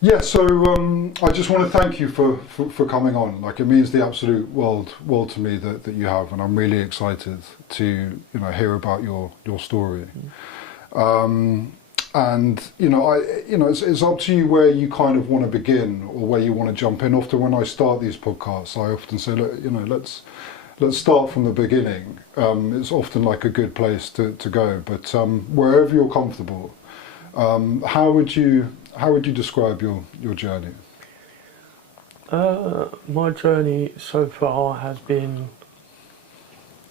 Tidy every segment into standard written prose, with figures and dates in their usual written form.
Yeah, so I just want to thank you for coming on. Like, it means the absolute world to me that you have, and I'm really excited to hear about your story. And it's up to you where you kind of want to begin or where you want to jump in. Often when I start these podcasts, I often say, look, let's start from the beginning. It's often like a good place to go, but wherever you're comfortable, how would you describe your journey? My journey so far has been,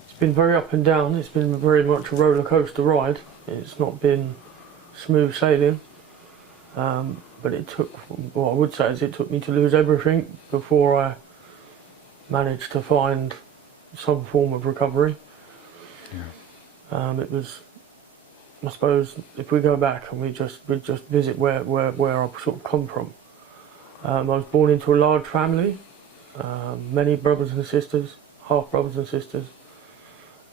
it's been very up and down. It's been very much a roller coaster ride. It's not been smooth sailing, but it took, what I would say is it took me to lose everything before I managed to find some form of recovery. It was, I suppose, if we go back and we just visit where I sort of come from. I was born into a large family, many brothers and sisters, half brothers and sisters,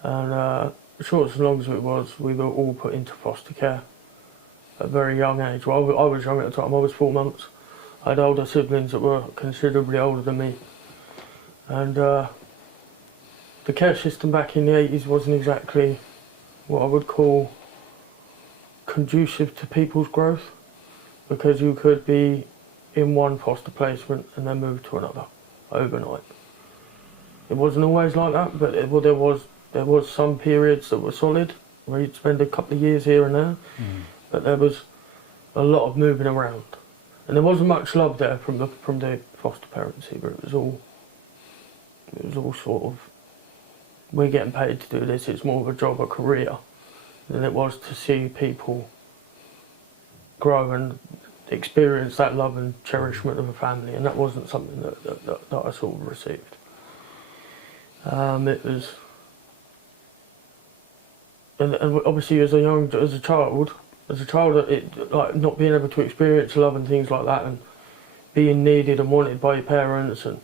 and short and long as it was, we were all put into foster care at a very young age. Well, I was young at the time. I was 4 months. I had older siblings that were considerably older than me, and the care system back in the 80s wasn't exactly what I would call conducive to people's growth, because you could be in one foster placement and then move to another overnight. It wasn't always like that, but there was some periods that were solid where you'd spend a couple of years here and there, but there was a lot of moving around, and there wasn't much love there from the foster parents either. It was all sort of, we're getting paid to do this. It's more of a job, a career, than it was to see people grow and experience that love and cherishment of a family, and that wasn't something that I sort of received. It was, and obviously as a child, it, like, not being able to experience love and things like that, and being needed and wanted by your parents, and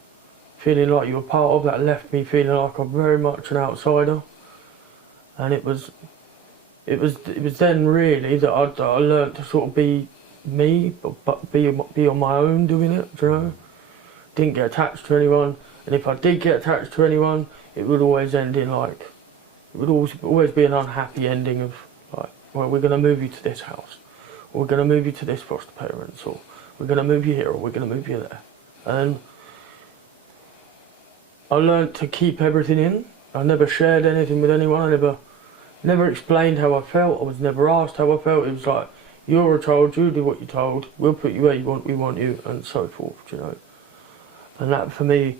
feeling like you were part of that, left me feeling like I'm very much an outsider. And it was then really that I learnt to sort of be me, but be on my own doing it, you know. Didn't get attached to anyone, and if I did get attached to anyone, it would always end in like, it would always be an unhappy ending of like, well, we're going to move you to this house, or we're going to move you to this foster parents, or we're going to move you here, or we're going to move you there. And I learnt to keep everything in. I never shared anything with anyone. I never explained how I felt. I was never asked how I felt. It was like, you're a child, you do what you're told, we'll put you where you want, we want you, and so forth, you know. And that, for me,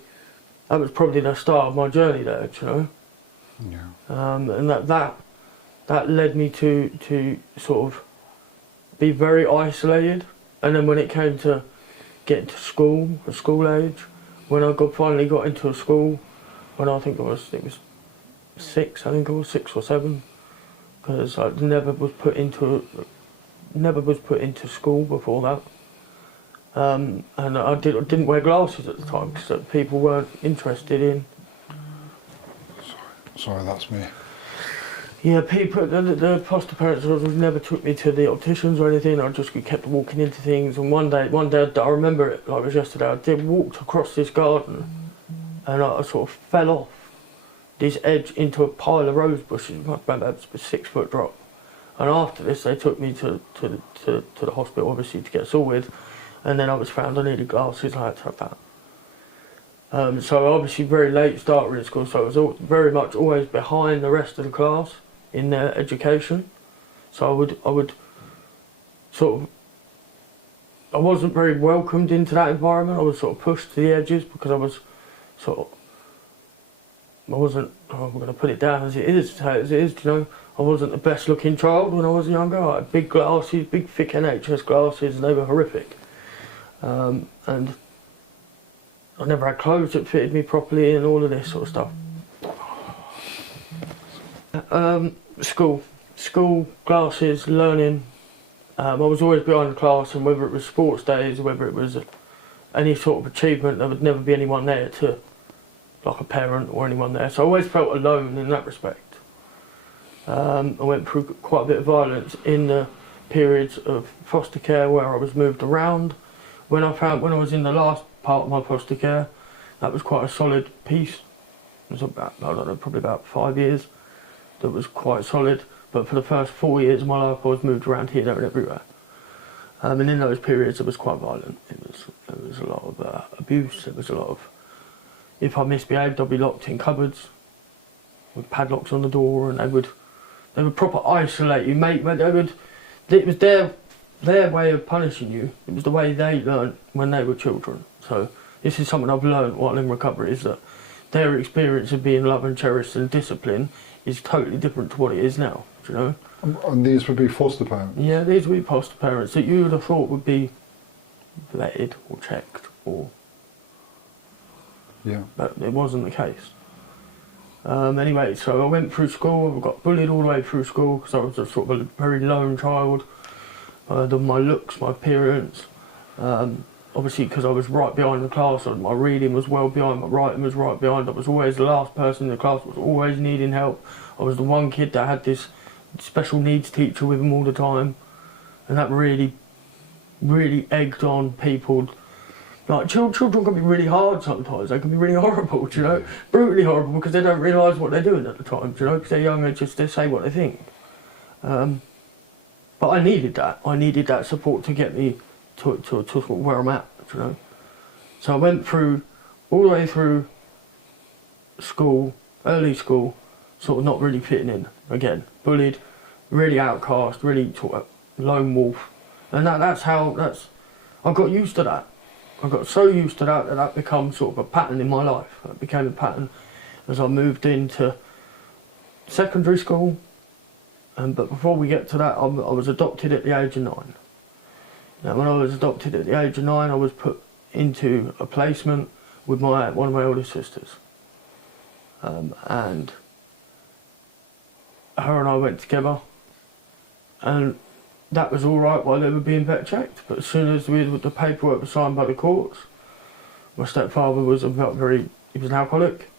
that was probably the start of my journey there, you know. Yeah. And that led me to sort of be very isolated. And then when it came to getting to school, at school age, when I finally got into a school, when I think it was 6 or 7, because I never was put into school before that, and I didn't wear glasses at the time because people weren't interested in. Sorry, that's me. Yeah, people, the foster parents never took me to the opticians or anything. I just kept walking into things, and one day I remember it like it was yesterday. I walked across this garden, and I sort of fell off this edge into a pile of rose bushes. I remember it was a 6-foot drop. And after this, they took me to the hospital, obviously, to get sorted. And then I was found I needed glasses. I had to have that. So obviously very late starter in school, so I was very much always behind the rest of the class in their education. So I would sort of, I wasn't very welcomed into that environment. I was sort of pushed to the edges because I was sort of, I wasn't, I'm going to put it down as it is, you know. I wasn't the best looking child when I was younger. I had big glasses, big thick NHS glasses, and they were horrific. And I never had clothes that fitted me properly and all of this sort of stuff. School, glasses, learning. I was always behind the class, and whether it was sports days, whether it was any sort of achievement, there would never be anyone there to, like a parent or anyone there. So I always felt alone in that respect. I went through quite a bit of violence in the periods of foster care where I was moved around, when I was in the last part of my foster care, that was quite a solid piece. It was about, I don't know, probably about 5 years. That was quite solid. But for the first 4 years of my life, I was moved around here, there, and everywhere. And in those periods, it was quite violent. It was a lot of abuse. It was a lot of, if I misbehaved, I'd be locked in cupboards with padlocks on the door, and they would proper isolate you, mate. It was their way of punishing you. It was the way they learned when they were children. So this is something I've learned while in recovery, is that their experience of being loved and cherished and disciplined is totally different to what it is now, do you know? And these would be foster parents? Yeah, these would be foster parents that you would have thought would be vetted or checked, but it wasn't the case. Anyway, so I went through school. I got bullied all the way through school because I was a sort of a very lone child. My looks, my appearance, obviously because I was right behind the class, my reading was well behind, my writing was right behind. I was always the last person in the class, was always needing help. I was the one kid that had this special needs teacher with him all the time, and that really, really egged on people. Like, children can be really hard sometimes. They can be really horrible, do you know? Brutally horrible, because they don't realise what they're doing at the time, do you know? Because they're young, they say what they think. But I needed that. I needed that support to get me to sort of where I'm at, do you know? So I went through, all the way through school, early school, sort of not really fitting in. Again, bullied, really outcast, really sort of lone wolf. And I got used to that. I got so used to that became sort of a pattern in my life. It became a pattern as I moved into secondary school. But before we get to that, I was adopted at the age of 9. Now, when I was adopted at the age of 9, I was put into a placement with one of my older sisters. And her and I went together. And that was all right while they were being vet checked, but as soon as the paperwork was signed by the courts, my stepfather was he was an alcoholic,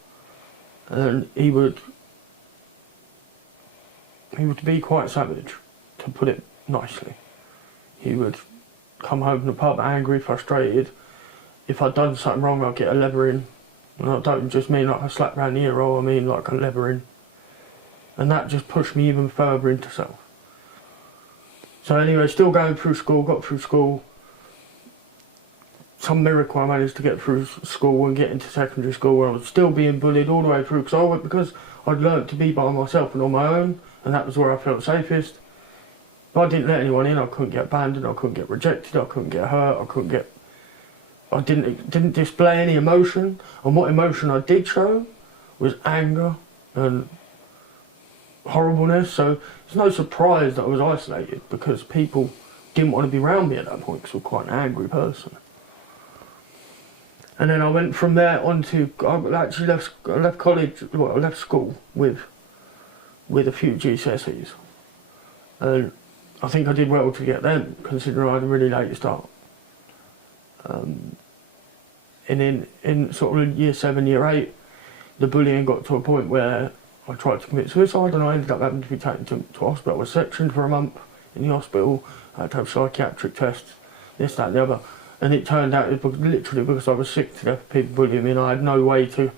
and he would be quite savage, to put it nicely. He would come home from the pub angry, frustrated. If I'd done something wrong, I'd get a levering, and I don't just mean like a slap round the ear roll, I mean like a levering, and that just pushed me even further into self. So anyway, still going through school, got through school. Some miracle I managed to get through school and get into secondary school, where I was still being bullied all the way through, because I'd learnt to be by myself and on my own, and that was where I felt safest. But I didn't let anyone in. I couldn't get abandoned, I couldn't get rejected, I couldn't get hurt, I didn't display any emotion. And what emotion I did show was anger and horribleness. So it's no surprise that I was isolated, because people didn't want to be around me at that point, because I was quite an angry person. And then I went from there on to, I actually left college, well, I left school with a few GCSEs. And I think I did well to get them, considering I had a really late start. And in sort of year 7, year 8, the bullying got to a point where I tried to commit suicide, and I ended up having to be taken to hospital. I was sectioned for a month in the hospital. I had to have psychiatric tests, this, that and the other. And it turned out it was literally because I was sick to death of people bullying me, and I had no way to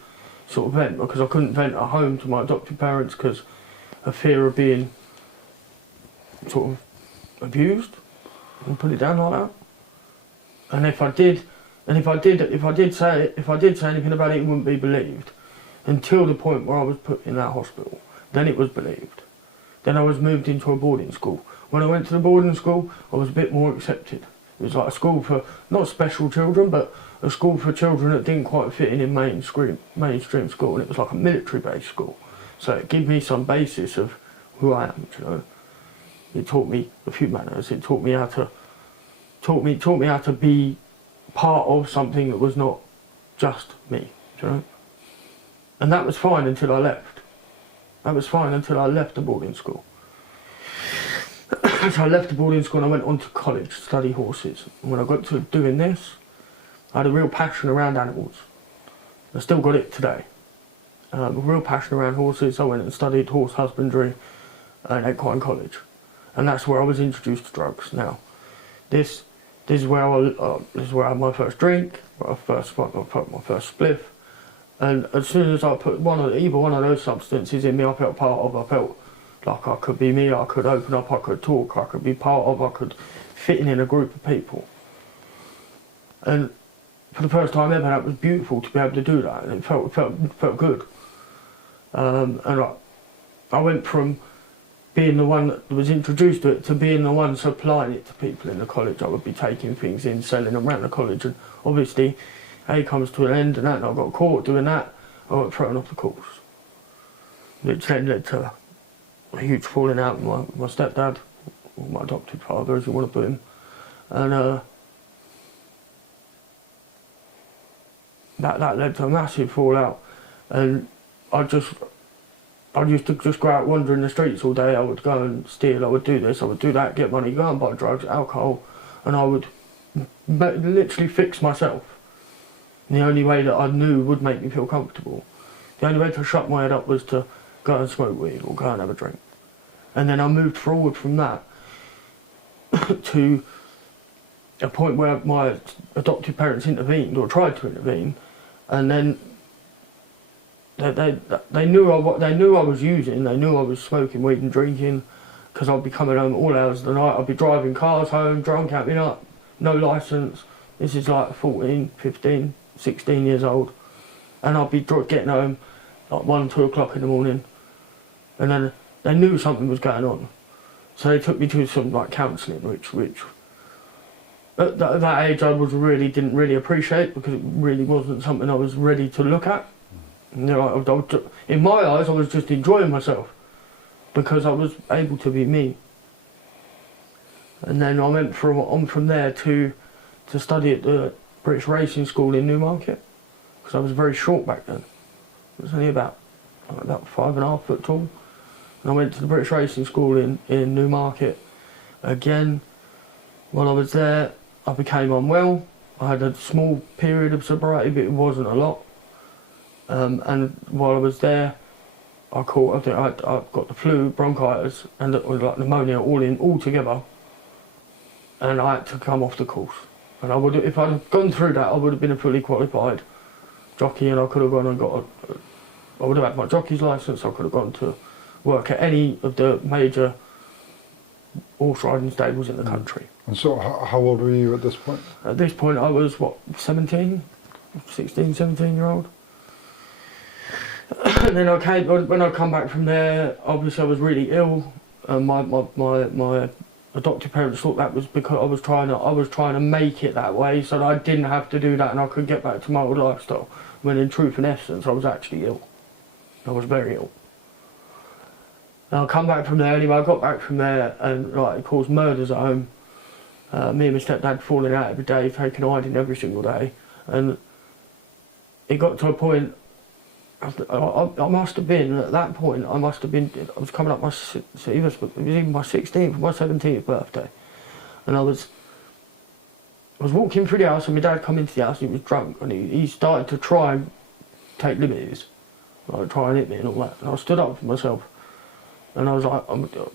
sort of vent, because I couldn't vent at home to my adopted parents because of fear of being sort of abused, and put it down like that. And if I did say anything about it, it wouldn't be believed. Until the point where I was put in that hospital. Then it was believed. Then I was moved into a boarding school. When I went to the boarding school, I was a bit more accepted. It was like a school for, not special children, but a school for children that didn't quite fit in mainstream school, and it was like a military-based school. So it gave me some basis of who I am, you know. It taught me a few manners. It taught me how to be part of something that was not just me, you know. And that was fine until I left. That was fine until I left the boarding school. So I left the boarding school and I went on to college to study horses. And when I got to doing this, I had a real passion around animals. I still got it today. A real passion around horses. I went and studied horse husbandry at Equine College. And that's where I was introduced to drugs. Now, this This is where I had my first drink, where I put my first spliff, and as soon as I put either one of those substances in me, I felt I felt like I could be me, I could open up, I could talk, I could be part of, I could fit in a group of people. And for the first time ever, that was beautiful to be able to do that, and it felt good. And I went from being the one that was introduced to it to being the one supplying it to people in the college. I would be taking things in, selling them around the college, and obviously A comes to an end and that, and I got caught doing that. I got thrown off the course, which then led to a huge falling out with my stepdad, or my adopted father as you want to put him, and that led to a massive fallout. And I used to just go out wandering the streets all day. I would go and steal, I would do this, I would do that, get money, go and buy drugs, alcohol, and I would literally fix myself in the only way that I knew would make me feel comfortable. The only way to shut my head up was to go and smoke weed or go and have a drink. And then I moved forward from that to a point where my adoptive parents intervened, or tried to intervene, and then they knew I was using, they knew I was smoking weed and drinking, because I'd be coming home all hours of the night. I'd be driving cars home, drunk out me up, no licence. This is like 14, 15, 16 years old, and I'd be getting home like 1, 2 o'clock in the morning, and then they knew something was going on, so they took me to some like counselling, which at that age I didn't really appreciate, because it really wasn't something I was ready to look at. You know, in my eyes, I was just enjoying myself because I was able to be me. And then I went from there to study at the British Racing School in Newmarket, because I was very short back then. I was only about 5.5 foot tall. And I went to the British Racing School in Newmarket. Again, while I was there, I became unwell. I had a small period of sobriety, but it wasn't a lot. And while I was there, I got the flu, bronchitis, and like pneumonia all together, and I had to come off the course. And if I'd have gone through that, I would have been a fully qualified jockey, and I could have gone and I would have had my jockey's licence. I could have gone to work at any of the major horse riding stables in the country. And so, how old were you at this point? At this point, I was 16, 17 year old. And then when I come back from there, obviously I was really ill. My adoptive parents thought that was because I was trying to make it that way, so that I didn't have to do that and I could get back to my old lifestyle. When in truth and essence, I was actually ill. I was very ill. And I come back from there anyway. I got back from there, and it caused murders at home. Me and my stepdad falling out every day, taking hiding every single day, and it got to a point. I must have been at that point. I was coming up it was even my 16th, my 17th birthday, and I was walking through the house, and my dad come into the house. And he was drunk, and he started to try and take liberties, try and hit me and all that. And I stood up for myself, and I was like,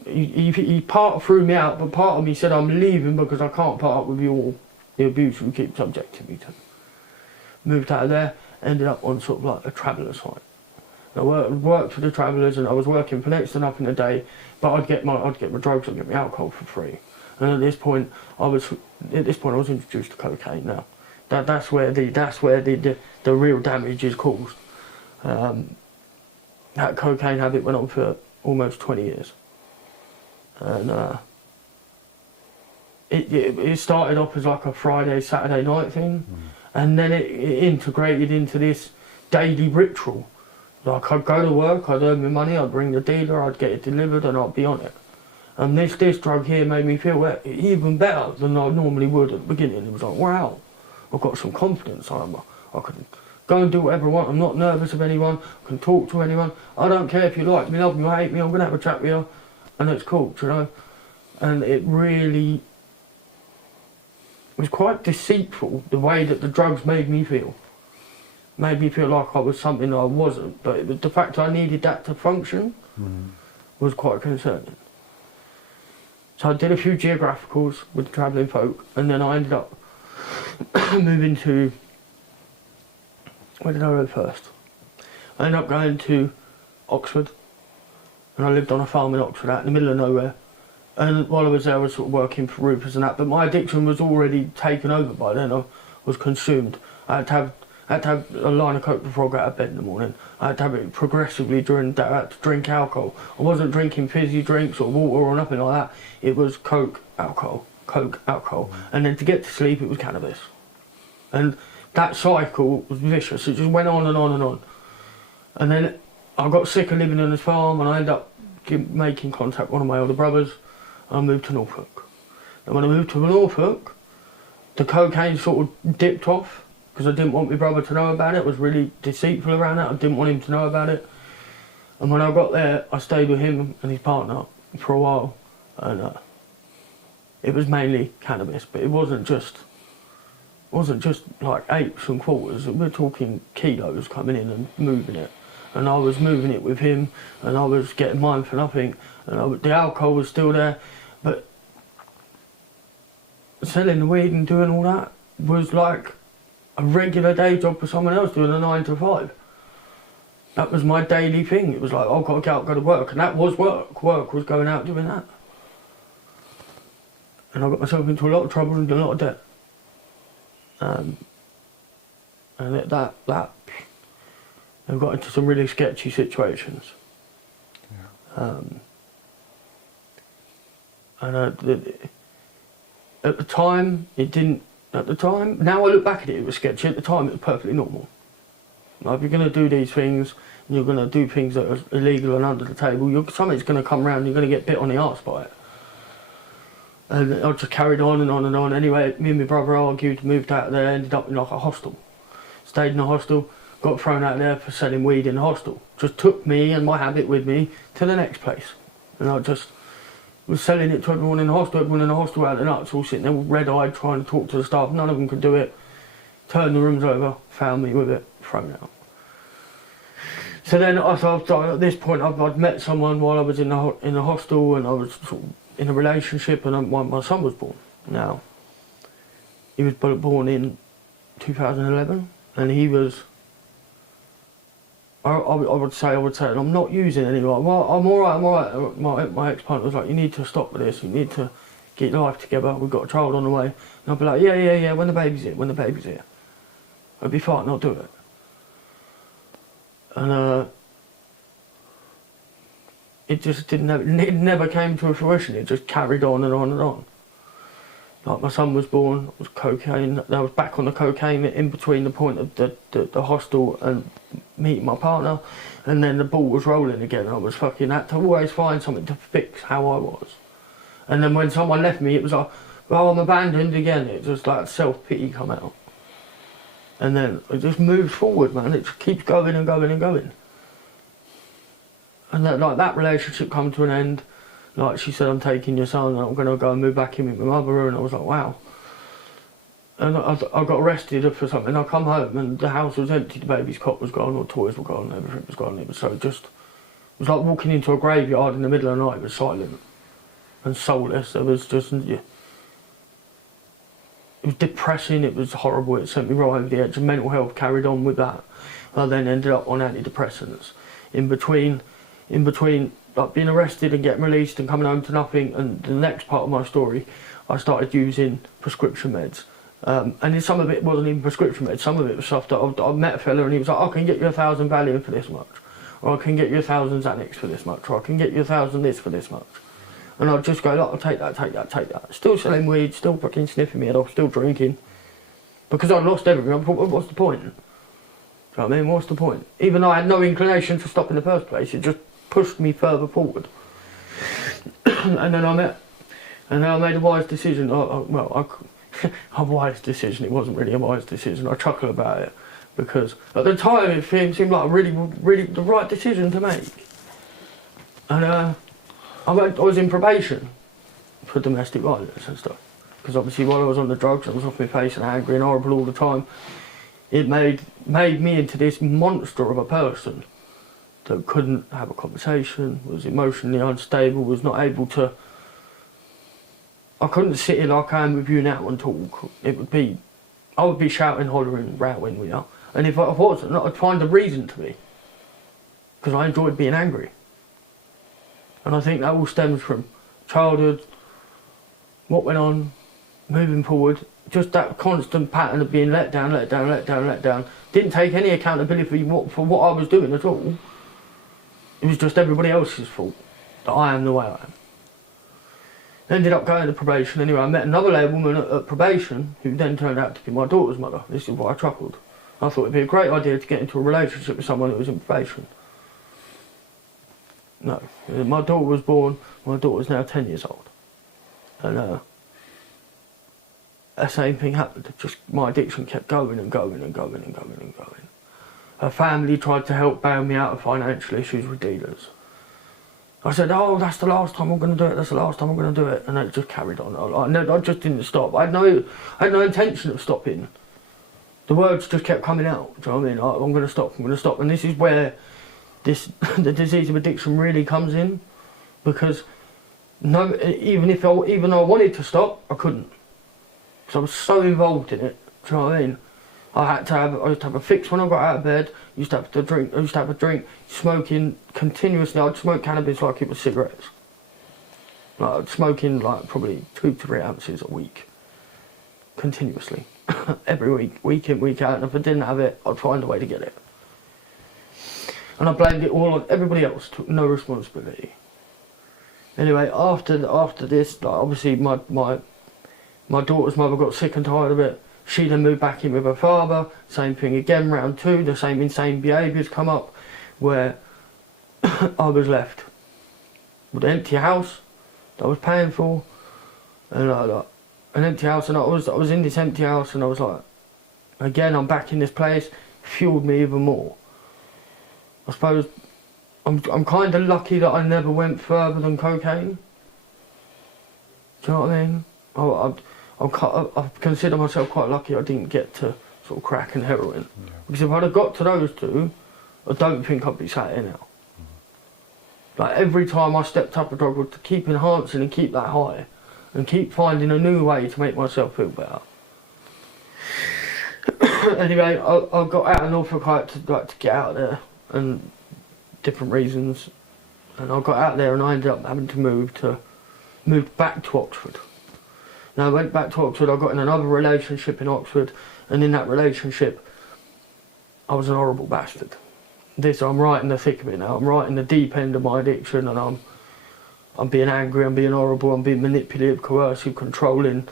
he part threw me out, but part of me said, I'm leaving because I can't put up with the abuse you keep subjecting me to. Moved out of there. Ended up on sort of like a traveller site. I worked for the Travellers, and I was working for next to nothing a day, but I'd get my drugs, I'd get my alcohol for free. And at this point I was introduced to cocaine. Now that's where the real damage is caused. That cocaine habit went on for almost 20 years, and it started off as like a Friday, Saturday night thing. And then it integrated into this daily ritual. Like, I'd go to work, I'd earn my money, I'd bring the dealer, I'd get it delivered, and I'd be on it. And this drug here made me feel even better than I normally would at the beginning. It was like, wow, I've got some confidence. I can go and do whatever I want. I'm not nervous of anyone. I can talk to anyone. I don't care if you like me, love me, or hate me. I'm going to have a chat with you, and it's cool, you know. And it really was quite deceitful, the way that the drugs made me feel. Made me feel like I was something I wasn't, but it was the fact I needed that to function was quite concerning. So I did a few geographicals with Travelling Folk, and then I ended up moving to, where did I go first? I ended up going to Oxford, and I lived on a farm in Oxford out in the middle of nowhere. And while I was there, I was sort of working for Rupert and that, but my addiction was already taken over by then. I was consumed. I had to have a line of coke before I got out of bed in the morning. I had to have it progressively during the day. I had to drink alcohol. I wasn't drinking fizzy drinks or water or nothing like that. It was coke, alcohol. And then to get to sleep, it was cannabis. And that cycle was vicious. It just went on and on and on. And then I got sick of living on this farm, and I ended up making contact with one of my older brothers. I moved to Norfolk. And when I moved to Norfolk, the cocaine sort of dipped off, because I didn't want my brother to know about it. I was really deceitful around that. I didn't want him to know about it. And when I got there, I stayed with him and his partner for a while. And it was mainly cannabis, but it wasn't just like eighths and quarters. We're talking kilos coming in and moving it. And I was moving it with him, and I was getting mine for nothing. And the alcohol was still there, but selling the weed and doing all that was like a regular day job for someone else doing a 9 to 5. That was my daily thing. It was like, I've got to get out, go to work, and that was work. Work was going out doing that. And I got myself into a lot of trouble and a lot of debt. And I got into some really sketchy situations. Yeah. At the time, it didn't. At the time, now I look back at it, it was sketchy. At the time, it was perfectly normal. Like, if you're going to do these things, and you're going to do things that are illegal and under the table, something's going to come around and you're going to get bit on the arse by it. And I just carried on and on and on. Anyway, me and my brother argued, moved out of there, ended up in like a hostel. Stayed in a hostel, got thrown out there for selling weed in the hostel. Just took me and my habit with me to the next place. And I just was selling it to everyone in the hostel. Everyone in the hostel out the nuts, all sitting there red-eyed trying to talk to the staff. None of them could do it. Turned the rooms over, found me with it, thrown out. So then at this point I'd met someone while I was in the hostel, and I was sort of in a relationship, and my son was born. Now, he was born in 2011, and he was, I would say, and I'm not using any, like, well, I'm alright. My ex-partner was like, you need to stop with this, you need to get your life together, we've got a child on the way. And I'd be like, yeah, when the baby's here. I'd be fine, I'll do it. And it just it never came to a fruition. It just carried on and on and on. Like, my son was born, it was cocaine. I was back on the cocaine in between the point of the hostel and meeting my partner, and then the ball was rolling again. I was had to always find something to fix how I was. And then when someone left me, it was like, well, I'm abandoned again. It just like self-pity come out. And then it just moves forward, man. It just keeps going and going and going. And that relationship come to an end. Like, she said, I'm taking your son and I'm going to go and move back in with my mother. And I was like, wow. And I got arrested for something. I come home and the house was empty. The baby's cot was gone, all the toys were gone, everything was gone. It was it was like walking into a graveyard in the middle of the night. It was silent and soulless. It was just, yeah. It was depressing, it was horrible, it sent me right over the edge. And mental health carried on with that. I then ended up on antidepressants. In between like being arrested and getting released and coming home to nothing, and the next part of my story, I started using prescription meds. And then some of it wasn't even prescription meds, some of it was stuff that I met a fella and he was like, I can get you 1,000 Valium for this much, or I can get you 1,000 Xanax for this much, or I can get you 1,000 this for this much. And I'd just go, like, I'll take that. Still selling weed, still fucking sniffing me head off, still drinking. Because I'd lost everything. I thought, well, what's the point? Do you know what I mean? What's the point? Even though I had no inclination to stop in the first place, it just pushed me further forward. And then I made a wise decision. A wise decision. It wasn't really a wise decision. I chuckle about it. Because at the time, it seemed like a really, really the right decision to make. And, I was in probation for domestic violence and stuff. Because obviously while I was on the drugs, I was off my face and angry and horrible all the time. It made me into this monster of a person that couldn't have a conversation, was emotionally unstable, was not able to I couldn't sit here like I am with you now and talk. I would be shouting, hollering, rowing with you. And if I wasn't, I'd find a reason to be. Because I enjoyed being angry. And I think that all stems from childhood, what went on, moving forward, just that constant pattern of being let down. Didn't take any accountability for what I was doing at all. It was just everybody else's fault that I am the way I am. Ended up going to probation anyway. I met another woman at probation who then turned out to be my daughter's mother. This is why I chuckled. I thought it'd be a great idea to get into a relationship with someone who was in probation. No, my daughter was born, my daughter's now 10 years old. And the same thing happened, just my addiction kept going and going. Her family tried to help bail me out of financial issues with dealers. I said, oh, that's the last time I'm going to do it, and it just carried on. I just didn't stop. I had no intention of stopping. The words just kept coming out, do you know what I mean? Like, I'm going to stop, and this is where the disease of addiction really comes in, because even though I wanted to stop, I couldn't. Because I was so involved in it, do you know what I mean? I used to have a fix when I got out of bed. I used to have a drink, smoking continuously. I'd smoke cannabis like it was cigarettes. Like, I'd smoking like probably 2 to 3 ounces a week, continuously, every week in, week out. And if I didn't have it, I'd find a way to get it. And I blamed it all on everybody else. Took no responsibility. Anyway, after this, like, obviously my daughter's mother got sick and tired of it. She then moved back in with her father, same thing again, round 2, the same insane behaviours come up, where I was left with an empty house that I was paying for, and an empty house, and I was in this empty house, and I was like, again, I'm back in this place, fueled me even more. I suppose I'm kind of lucky that I never went further than cocaine. Do you know what I mean? I consider myself quite lucky I didn't get to sort of crack and heroin. Yeah. Because if I'd have got to those two, I don't think I'd be sat here now. Like, every time I stepped up a drug was to keep enhancing and keep that high, and keep finding a new way to make myself feel better. Anyway, I got out of Norfolk to get out of there, and different reasons, and I got out there and I ended up having to move back to Oxford. Now I went back to Oxford, I got in another relationship in Oxford, and in that relationship I was an horrible bastard. I'm right in the thick of it now. I'm right in the deep end of my addiction, and I'm being angry, I'm being horrible, I'm being manipulative, coercive, controlling,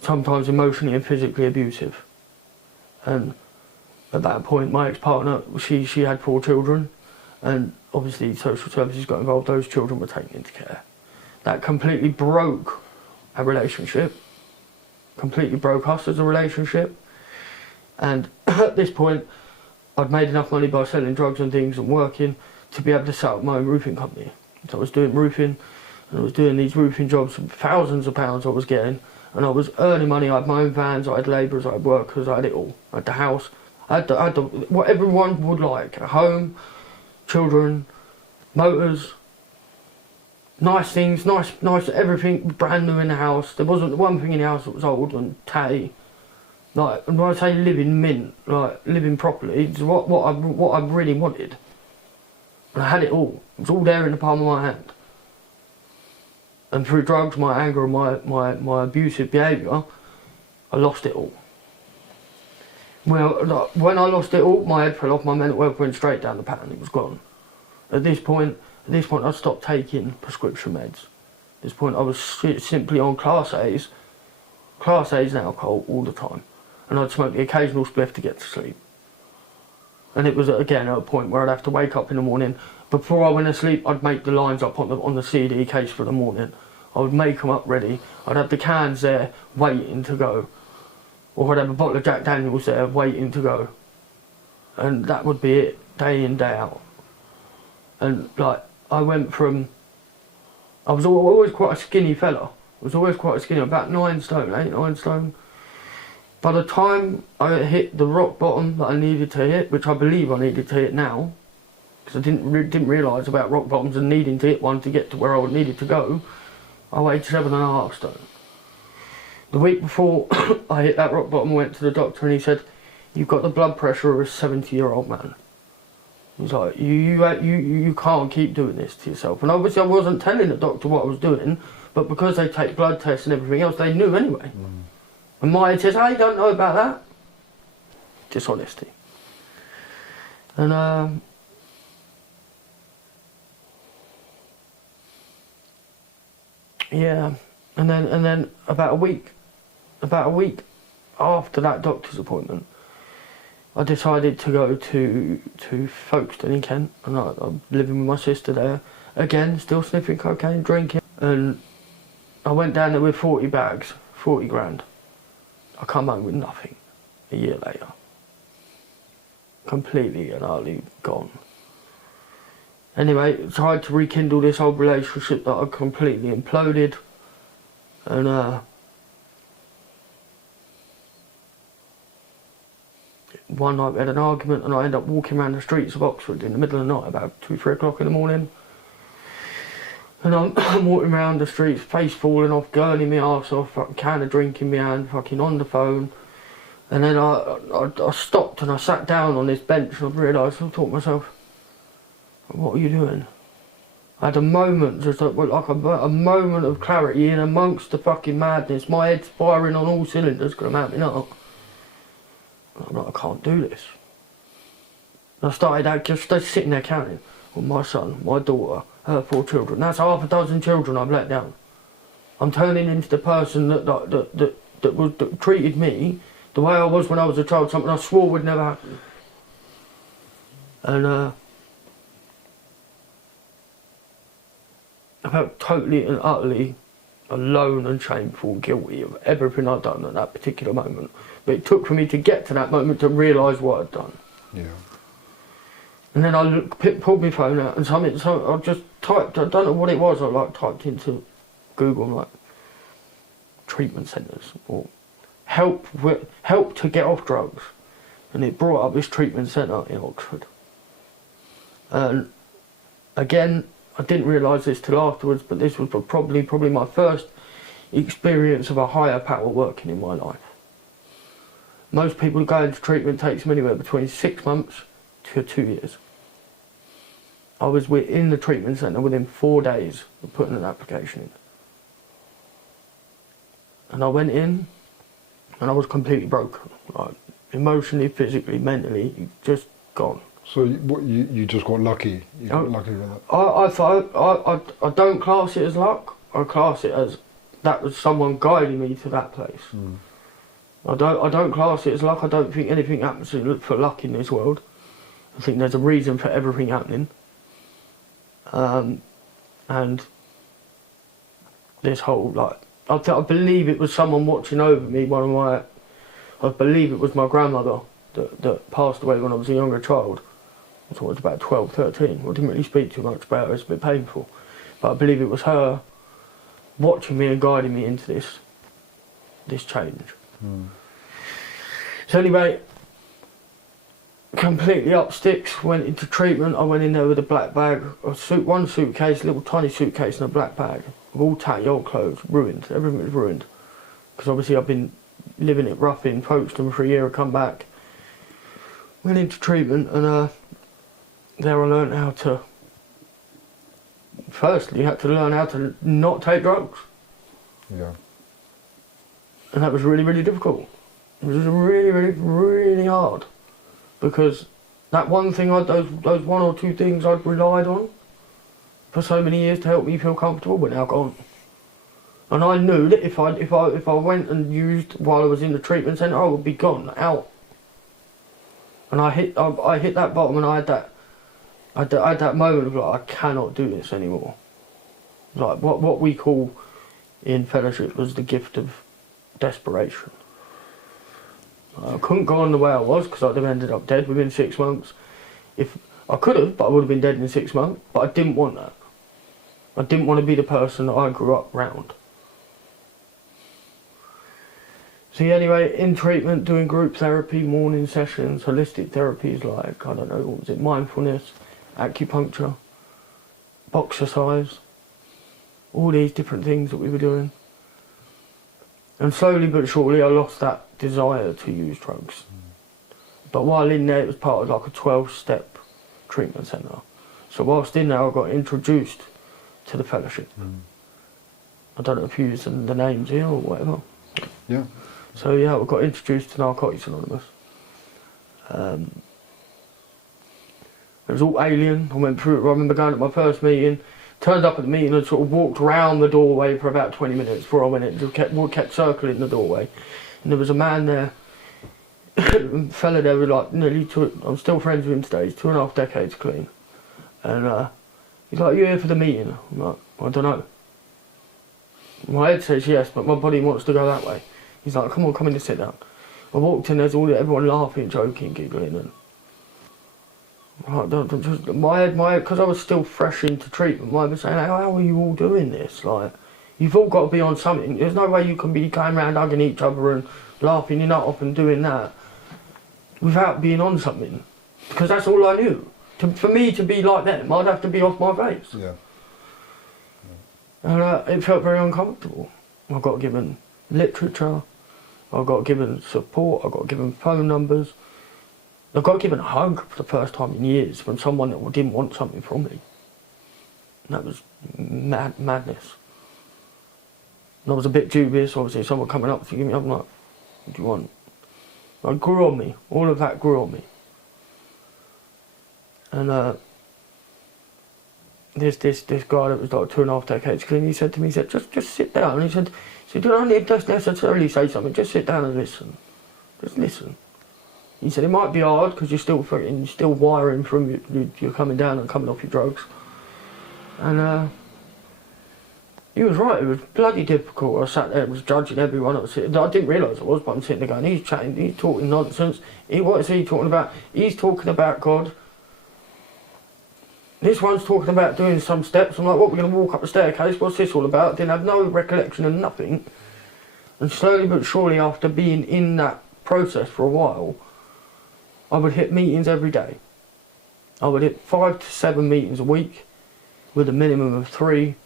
sometimes emotionally and physically abusive. And at that point my ex-partner, she had 4 children, and obviously social services got involved, those children were taken into care. That completely broke a relationship, completely broke us as a relationship, and at this point I'd made enough money by selling drugs and things and working to be able to set up my own roofing company. So I was doing roofing, and I was doing these roofing jobs for thousands of pounds I was getting, and I was earning money. I had my own vans, I had labourers, I had workers, I had it all. I had the house, I had what everyone would like: a home, children, motors, nice things, nice everything, brand new in the house. There wasn't one thing in the house that was old and tatty. Like, when I say living mint, like living properly, it's what I really wanted. And I had it all. It was all there in the palm of my hand. And through drugs, my anger and my abusive behaviour, I lost it all. Well, like, when I lost it all, my head fell off, my mental health went straight down the pattern, it was gone. At this point I stopped taking prescription meds. At this point I was simply on Class A's and alcohol all the time. And I'd smoke the occasional spliff to get to sleep. And it was again at a point where I'd have to wake up in the morning. Before I went to sleep, I'd make the lines up on the CD case for the morning. I would make them up ready. I'd have the cans there waiting to go. Or I'd have a bottle of Jack Daniels there waiting to go. And that would be it, day in, day out. And like, I went from, I was always quite a skinny fella. I was always quite skinny, about 9 stone, 8, 9 stone. By the time I hit the rock bottom that I needed to hit, which I believe I needed to hit now, because I didn't realise about rock bottoms and needing to hit one to get to where I needed to go, I weighed 7.5 stone. The week before I hit that rock bottom, I went to the doctor and he said, "You've got the blood pressure of a 70-year-old man." He's like, you can't keep doing this to yourself. And obviously I wasn't telling the doctor what I was doing, but because they take blood tests and everything else, they knew anyway. And my head says, "I don't know about that." Dishonesty. And yeah, and then about a week after that doctor's appointment, I decided to go to Folkestone in Kent, and I'm living with my sister there. Again, still sniffing cocaine, drinking, and I went down there with 40 bags, 40 grand. I come home with nothing a year later. Completely and utterly gone. Anyway, tried to rekindle this old relationship that had completely imploded, and one night we had an argument and I ended up walking around the streets of Oxford in the middle of the night, about 2-3 o'clock in the morning. And I'm walking around the streets, face falling off, gurning my arse off, fucking can of drink in my hand, fucking on the phone. And then I stopped and I sat down on this bench and I realised, I thought to myself, what are you doing? I had a moment, just like a moment of clarity in amongst the fucking madness. My head's firing on all cylinders because I'm having up. I'm like, I can't do this. And I started out just sitting there counting. Well, my son, my daughter, her 4 children. That's half a dozen children I've let down. I'm turning into the person that treated me the way I was when I was a child, something I swore would never happen. And I felt totally and utterly alone and shameful and guilty of everything I'd done at that particular moment. But it took for me to get to that moment to realise what I'd done. Yeah. And then I pulled my phone out and so I just typed, I don't know what it was, I typed into Google treatment centres or help to get off drugs. And it brought up this treatment centre in Oxford. And again, I didn't realise this till afterwards, but this was probably my first experience of a higher power working in my life. Most people who go into treatment takes them anywhere between 6 months to 2 years. I was in the treatment centre within 4 days of putting an application in. And I went in and I was completely broken. Like, emotionally, physically, mentally, just gone. So you just got lucky? You got lucky with that? I don't class it as luck. I class it as that was someone guiding me to that place. I don't class it as luck. I don't think anything happens for luck in this world. I think there's a reason for everything happening. And this whole, I believe it was someone watching over me. I believe it was my grandmother that passed away when I was a younger child. I was about 12, 13. I didn't really speak too much about her, it's a bit painful. But I believe it was her watching me and guiding me into this change. So anyway, completely up sticks, went into treatment. I went in there with a black bag, one suitcase, a little tiny suitcase and a black bag of all tatty old clothes, ruined. Everything was ruined. Because obviously I've been living it rough in Folkestone for a year. I come back, went into treatment, and there I learned how to, firstly, you had to learn how to not take drugs. Yeah. And that was really, really difficult. It was really, really, really hard. Because that one thing, those 1 or 2 things I'd relied on for so many years to help me feel comfortable were now gone. And I knew that if I went and used while I was in the treatment centre, I would be gone, out. And I hit that bottom, and I had that moment of I cannot do this anymore. Like what we call in fellowship was the gift of desperation. I couldn't go on the way I was because I'd have ended up dead within 6 months. If I could have, but I would have been dead in 6 months. But I didn't want that. I didn't want to be the person that I grew up round. So anyway, in treatment, doing group therapy, morning sessions, holistic therapies like, I don't know, what was it, mindfulness, acupuncture, boxercise, all these different things that we were doing. And slowly but surely I lost that desire to use drugs. But while in there, it was part of like a 12-step treatment centre. So whilst in there, I got introduced to the fellowship. I don't know if you're using the names here or whatever. Yeah. So yeah, I got introduced to Narcotics Anonymous. It was all alien. I went through it. I remember going to my first meeting, turned up at the meeting and sort of walked around the doorway for about 20 minutes before I went in. Just kept circling the doorway. And there was a man there, a fella there with like nearly two, I'm still friends with him today, he's 2.5 decades clean. And he's like, "You here for the meeting?" I'm like, "I don't know." My head says yes, but my body wants to go that way. He's like, "Come on, come in and sit down." I walked in, there's everyone laughing, joking, giggling, and my head, because I was still fresh into treatment, my head was saying, "How are you all doing this? Like, you've all got to be on something. There's no way you can be going around hugging each other and laughing your nut off and doing that without being on something." Because that's all I knew. For me to be like them, I'd have to be off my face. Yeah. And it felt very uncomfortable. I got given literature, I got given support, I got given phone numbers. I got given a hug for the first time in years from someone that didn't want something from me. And that was madness. And I was a bit dubious, obviously, someone coming up to me, I'm like, "What do you want?" It grew on me, all of that grew on me. And this guy that was like 2.5 decades clean, he said to me, he said, just sit down. And he said, "You don't need to necessarily say something, just sit down and listen. Just listen." He said, "It might be hard because you're still wiring from you're coming down and coming off your drugs." And he was right, it was bloody difficult. I sat there and was judging everyone. I didn't realise I was, but I'm sitting there going, he's chatting, he's talking nonsense. What is he talking about? He's talking about God. This one's talking about doing some steps. I'm like, "What, we're going to walk up the staircase? What's this all about?" Didn't have no recollection of nothing. And slowly but surely, after being in that process for a while, I would hit meetings every day. I would hit 5 to 7 meetings a week with a minimum of 3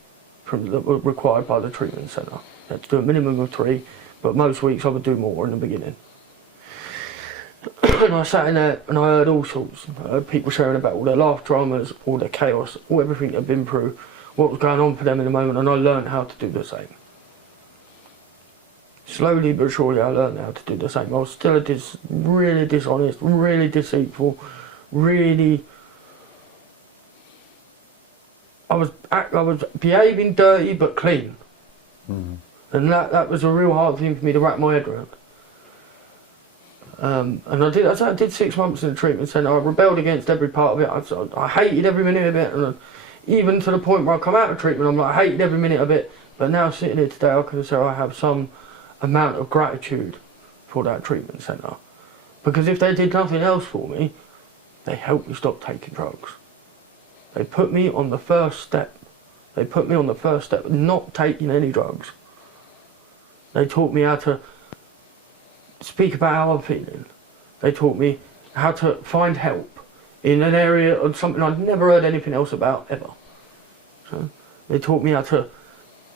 that were required by the treatment centre. I had to do a minimum of 3, but most weeks I would do more in the beginning. And I sat in there and I heard all sorts. I heard people sharing about all their life dramas, all their chaos, everything they've been through, what was going on for them in the moment, and I learned how to do the same. Slowly but surely I learned how to do the same. I was still really dishonest, really deceitful, really... I was behaving dirty but clean. Mm. And that was a real hard thing for me to wrap my head around. And I did 6 months in the treatment centre. I rebelled against every part of it. I hated every minute of it, and even to the point where I come out of treatment, I'm like, I hated every minute of it. But now sitting here today, I can say I have some amount of gratitude for that treatment centre. Because if they did nothing else for me, they helped me stop taking drugs. They put me on the first step. They put me on the first step, not taking any drugs. They taught me how to speak about how I'm feeling. They taught me how to find help in an area of something I'd never heard anything else about ever. So they taught me how to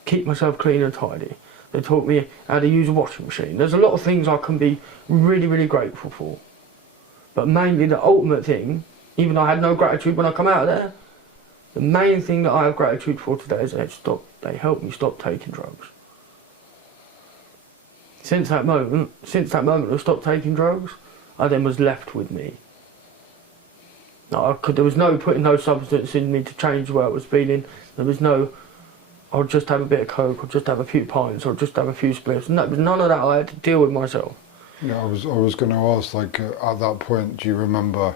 keep myself clean and tidy. They taught me how to use a washing machine. There's a lot of things I can be really, really grateful for. But mainly the ultimate thing, even though I had no gratitude when I come out of there, the main thing that I have gratitude for today is they helped me stop taking drugs. Since that moment of stop taking drugs, I then was left with me. There was no putting no substance in me to change the way I was feeling. There was no, I'll just have a bit of coke, or just have a few pints, or just have a few spliffs. And that was none of that. I had to deal with myself. Yeah, I was going to ask, like, at that point, do you remember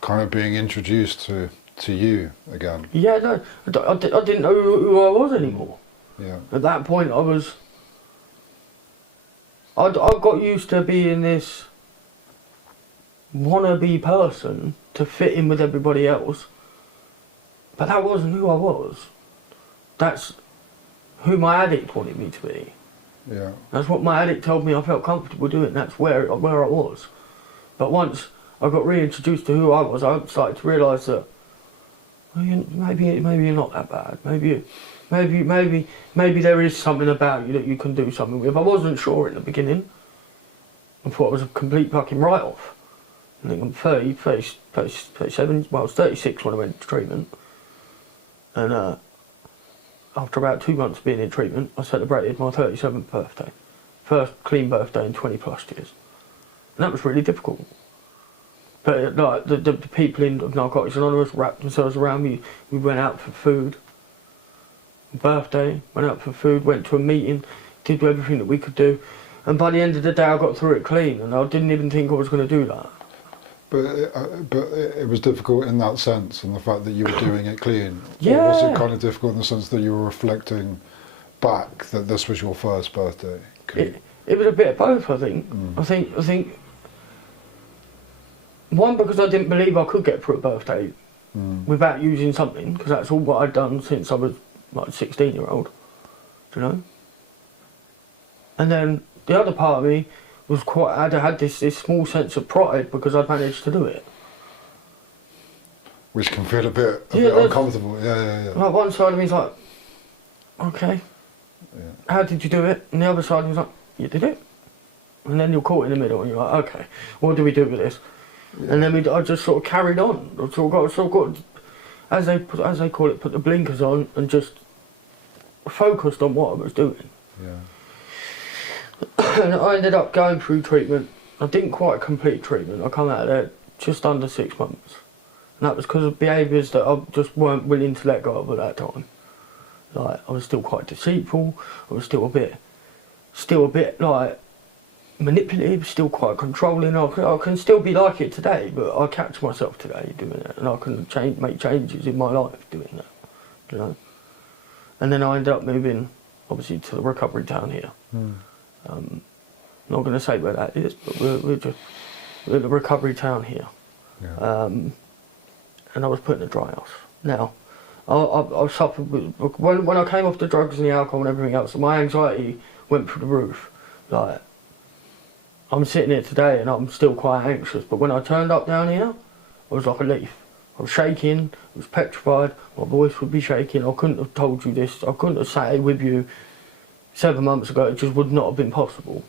kind of being introduced to you again? Yeah, no, I didn't know who I was anymore. Yeah. At that point, I got used to being this wannabe person to fit in with everybody else, but that wasn't who I was. That's who my addict wanted me to be. Yeah. That's what my addict told me I felt comfortable doing. That's where I was. But once I got reintroduced to who I was, I started to realise that maybe you're not that bad. Maybe maybe there is something about you that you can do something with. I wasn't sure in the beginning. I thought it was a complete fucking write-off. I think I'm 37, well I was 36 when I went to treatment. And after about 2 months being in treatment, I celebrated my 37th birthday. First clean birthday in 20 plus years. And that was really difficult. But like the people in Narcotics Anonymous wrapped themselves around me. We went out for food. Birthday, went out for food, went to a meeting, did everything that we could do. And by the end of the day I got through it clean, and I didn't even think I was going to do that. But it was difficult in that sense, and the fact that you were doing it clean. Yeah. Or was it kind of difficult in the sense that you were reflecting back that this was your first birthday? It was a bit of both, I think. I think one, because I didn't believe I could get through a birthday without using something, because that's all what I'd done since I was like a 16-year-old, you know. And then the other part of me was I had this small sense of pride because I'd managed to do it. Which can feel a bit uncomfortable. Yeah. Like one side of me's like, okay, how did you do it? And the other side of me's like, you did it. And then you're caught in the middle and you're like, okay, what do we do with this? Yeah. And then I just sort of carried on. I sort of got, as they call it, put the blinkers on and just focused on what I was doing. Yeah. And I ended up going through treatment. I didn't quite complete treatment. I come out of there just under 6 months. And that was because of behaviours that I just weren't willing to let go of at that time. Like, I was still quite deceitful. I was still a bit like manipulative, still quite controlling. I can still be like it today, but I catch myself today doing it, and I can make changes in my life doing that, you know. And then I ended up moving, obviously, to the recovery town here. Not going to say where that is, but we're at the recovery town here. Yeah. And I was put in a dry house. Now, I suffered with, when I came off the drugs and the alcohol and everything else, my anxiety went through the roof. Like, I'm sitting here today and I'm still quite anxious, but when I turned up down here, I was like a leaf. I was shaking, I was petrified, my voice would be shaking. I couldn't have told you this, I couldn't have sat here with you 7 months ago, it just would not have been possible.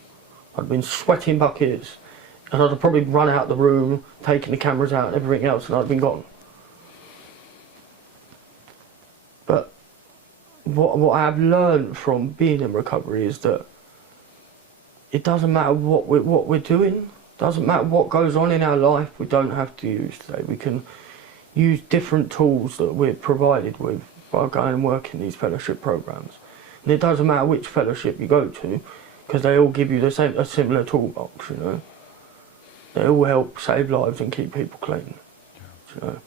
I'd been sweating buckets, and I'd have probably run out the room, taken the cameras out and everything else, and I'd have been gone. But what I have learned from being in recovery is that it doesn't matter what we're doing, doesn't matter what goes on in our life, we don't have to use today. We can use different tools that we're provided with by going and working these fellowship programs. And it doesn't matter which fellowship you go to, because they all give you a similar toolbox, you know. They all help save lives and keep people clean, you know.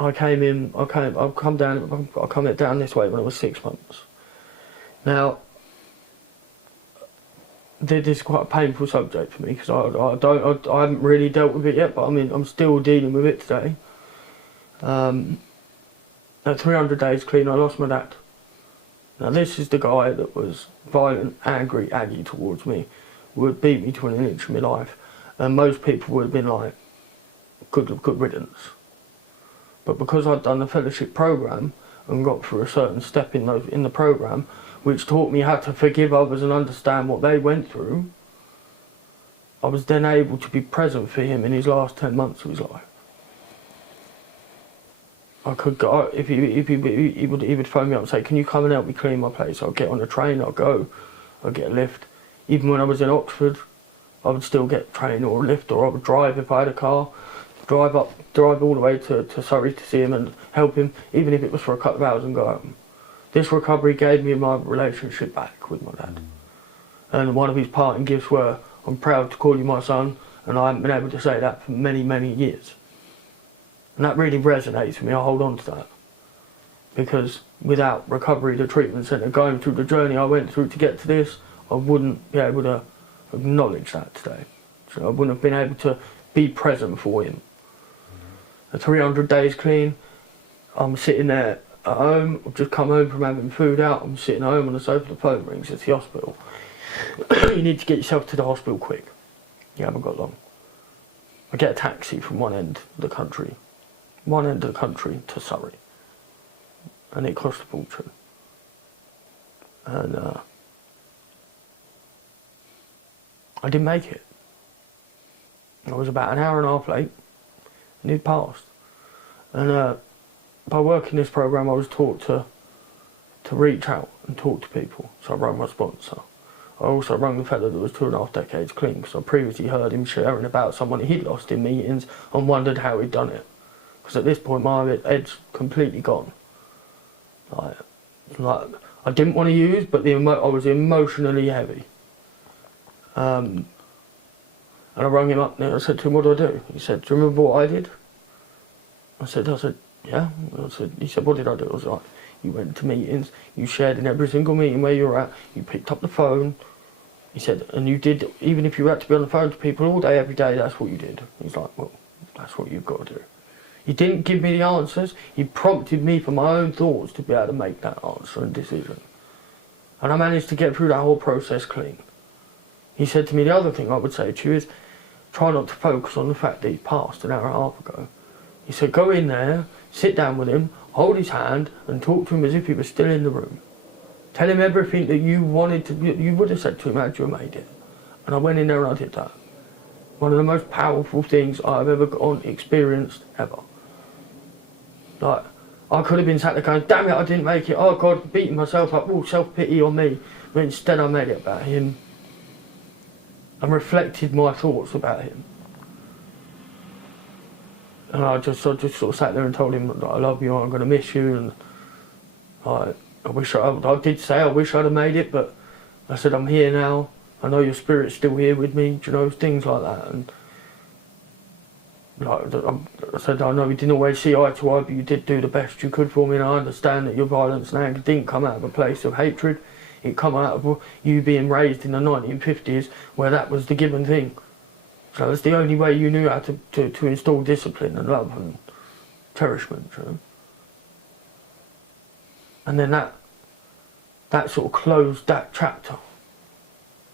I come down this way when I was 6 months. Now, this is quite a painful subject for me because I haven't really dealt with it yet, but I mean I'm still dealing with it today. At 300 days clean, I lost my dad. Now this is the guy that was violent, angry, aggy towards me, would beat me to an inch of my life, and most people would have been like, good riddance. But because I'd done the fellowship program and got through a certain step in the program, which taught me how to forgive others and understand what they went through, I was then able to be present for him in his last 10 months of his life. I could go, if he would phone me up and say, can you come and help me clean my place? I'd get on a train, I'd go, I'd get a lift. Even when I was in Oxford, I would still get a train or a lift, or I would drive if I had a car, drive all the way to Surrey to see him and help him, even if it was for a couple of hours and go home. This recovery gave me my relationship back with my dad. And one of his parting gifts were, I'm proud to call you my son, and I haven't been able to say that for many, many years. And that really resonates with me, I hold on to that. Because without recovery, the treatment centre, going through the journey I went through to get to this, I wouldn't be able to acknowledge that today. So I wouldn't have been able to be present for him. At 300 days clean, I'm sitting there at home, I've just come home from having food out, I'm sitting at home on the sofa, the phone rings, it's the hospital. You need to get yourself to the hospital quick. You haven't got long. I get a taxi from one end of the country to Surrey. and it cost a fortune. And I didn't make it. I was about an hour and a half late, and it passed. And by working this program, I was taught to reach out and talk to people. So I rang my sponsor. I also rang the fellow that was 2.5 decades clean, because I previously heard him sharing about someone he'd lost in meetings and wondered how he'd done it. Because at this point, my head's completely gone. Like I didn't want to use, but I was emotionally heavy. And I rang him up and I said to him, "What do I do?" He said, "Do you remember what I did?" I said, "Yeah." He said, "What did I do?" I was like, "You went to meetings, you shared in every single meeting where you were at, you picked up the phone." He said, "And you did, even if you had to be on the phone to people all day, every day, that's what you did." He's like, "Well, that's what you've got to do." He didn't give me the answers, he prompted me for my own thoughts to be able to make that answer and decision. And I managed to get through that whole process clean. He said to me, the other thing I would say to you is, try not to focus on the fact that he passed an hour and a half ago. He said, go in there, sit down with him, hold his hand and talk to him as if he was still in the room. Tell him everything that you wanted to, you would have said to him had you made it. And I went in there and I did that. One of the most powerful things I've ever experienced ever. Like, I could have been sat there going, damn it, I didn't make it, oh God, beating myself up, all self-pity on me. But instead I made it about him and reflected my thoughts about him. And I just sort of sat there and told him that I love you, I'm going to miss you, and I wish I did say I wish I'd have made it, but I said I'm here now, I know your spirit's still here with me, you know, things like that. And like I said, I know we didn't always see eye to eye, but you did do the best you could for me, and I understand that your violence and anger didn't come out of a place of hatred. It come out of you being raised in the 1950s, where that was the given thing. So it's the only way you knew how to install discipline and love and cherishment, you know. And then that sort of closed that chapter.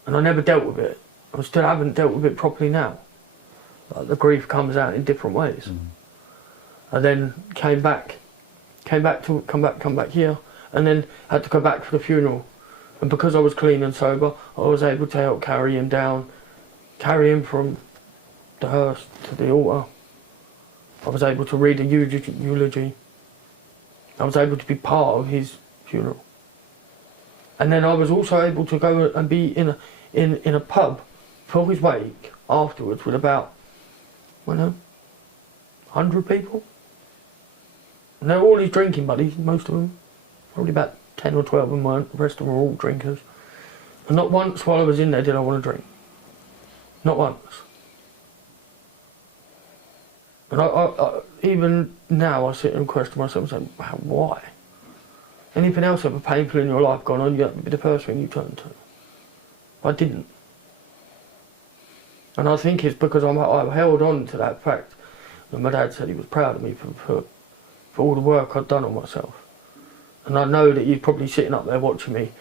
And I never dealt with it. I still haven't dealt with it properly now. Like, the grief comes out in different ways. I then came back here, and then had to go back for the funeral. And because I was clean and sober, I was able to help carry him down, carry him from the hearse to the altar. I was able to read a eulogy. I was able to be part of his funeral. And then I was also able to go and be in a pub for his wake afterwards with about, I don't know, 100 people. And they were all his drinking buddies, most of them. Probably about 10 or 12 of them weren't, the rest of them were all drinkers. And not once while I was in there did I want to drink. Not once. And I even now I sit and question myself and say, wow, why? Anything else ever painful in your life gone on, you have to be the first thing you turn to. I didn't. And I think it's because I've held on to that fact. And my dad said he was proud of me for all the work I'd done on myself. And I know that he's probably sitting up there watching me,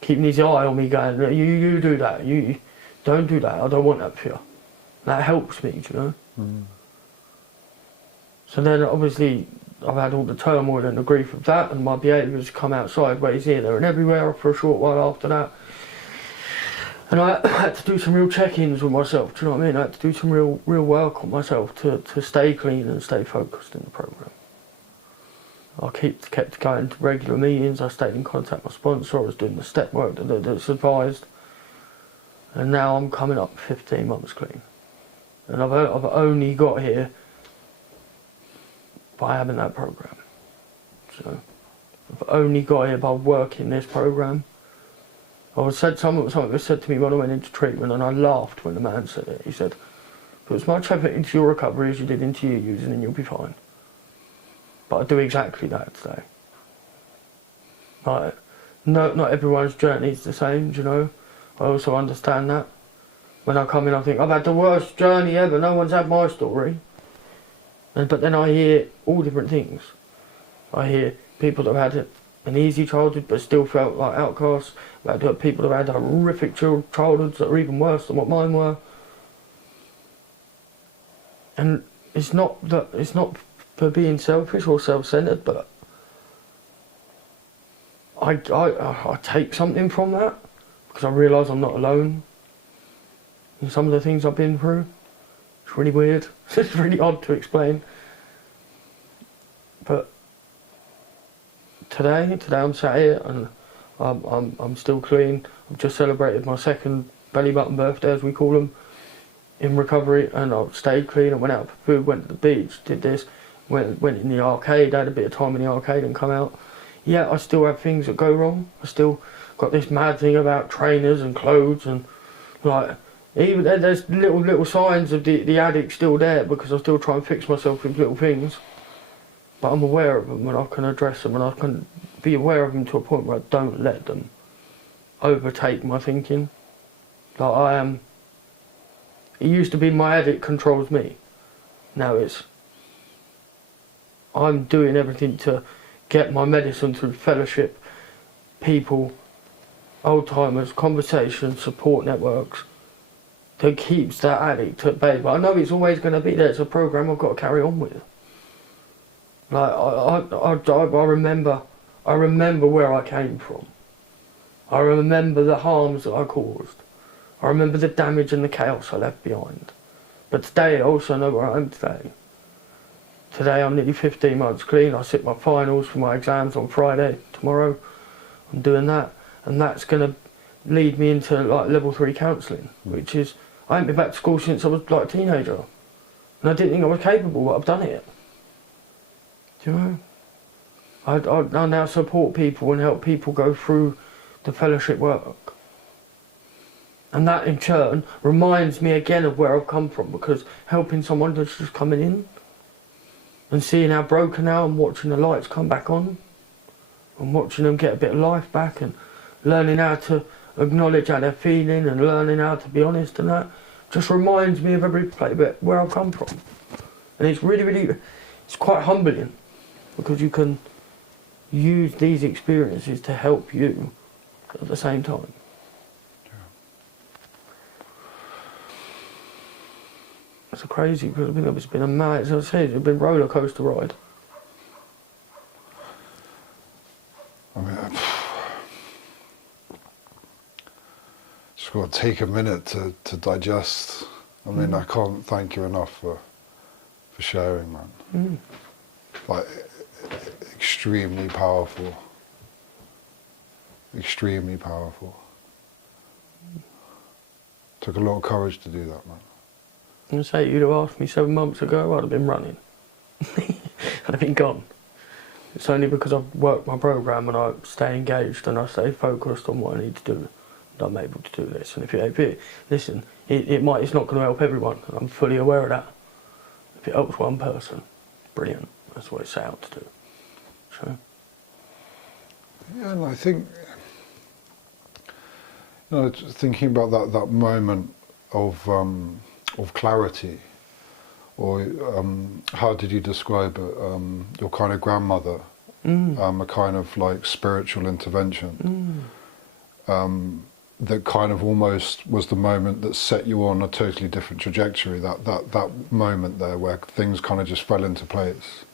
keeping his eye on me going, you do that, you don't do that, I don't want that for you. That helps me, you know. So then obviously I've had all the turmoil and the grief of that, and my behaviours come out sideways here, there and everywhere for a short while after that. And I had to do some real check-ins with myself, do you know what I mean? I had to do some real work on myself to stay clean and stay focused in the programme. I kept going to regular meetings, I stayed in contact with my sponsor, I was doing the step work that's advised. And now I'm coming up 15 months clean. And I've only got here by having that programme. So I've only got here by working this programme. Something was said to me when I went into treatment, and I laughed when the man said it. He said, put as much effort into your recovery as you did into your using and you'll be fine. But I do exactly that today. Like, no, not everyone's journey is the same, do you know? I also understand that. When I come in I think, I've had the worst journey ever, no one's had my story. But then I hear all different things. I hear people that have had an easy childhood but still felt like outcasts. I've had people that have had horrific childhoods that are even worse than what mine were. And it's not for being selfish or self-centred, but I take something from that because I realise I'm not alone in some of the things I've been through. It's really weird. It's really odd to explain. But today I'm sat here and I'm still clean. I've just celebrated my second belly button birthday, as we call them, in recovery, and I've stayed clean. I went out for food, went to the beach, did this, went in the arcade, had a bit of time in the arcade and come out. Yeah, I still have things that go wrong. I still got this mad thing about trainers and clothes, and like even there's little signs of the addict still there, because I still try and fix myself with little things. But I'm aware of them and I can address them, and I can be aware of them to a point where I don't let them overtake my thinking. Like I am. It used to be my addict controls me. Now it's I'm doing everything to get my medicine through fellowship, people, old timers, conversations, support networks, that keeps that addict at bay. But I know it's always going to be there. It's a program I've got to carry on with. Like I remember where I came from. I remember the harms that I caused. I remember the damage and the chaos I left behind. But today I also know where I am today. Today I'm nearly 15 months clean. I sit my finals for my exams on Friday, tomorrow. I'm doing that, and that's going to lead me into like level 3 counselling, which is, I haven't been back to school since I was like a teenager. And I didn't think I was capable, but I've done it. Do you know? I now support people and help people go through the fellowship work. And that in turn reminds me again of where I've come from, because helping someone that's just coming in and seeing how broken they are and watching the lights come back on and watching them get a bit of life back and learning how to acknowledge how they're feeling and learning how to be honest, and that just reminds me of every bit where I've come from. And it's really, it's quite humbling, because you can use these experiences to help you at the same time. It's crazy, because I think it's been a mad, as I said, it's been a roller coaster ride. I mean, just got to take a minute to digest. I mean, I can't thank you enough for sharing, man. Like, extremely powerful. Extremely powerful. Took a lot of courage to do that, man. And say you'd have asked me 7 months ago, I'd have been running. I'd have been gone. It's only because I've worked my programme and I stay engaged and I stay focused on what I need to do that I'm able to do this. And listen, it's not going to help everyone. I'm fully aware of that. If it helps one person, brilliant. That's what it's set out to do. So. Yeah, and I think, just thinking about that moment of clarity, or how did you describe it? Your kind of grandmother, a kind of like spiritual intervention, that kind of almost was the moment that set you on a totally different trajectory. That moment there where things kind of just fell into place.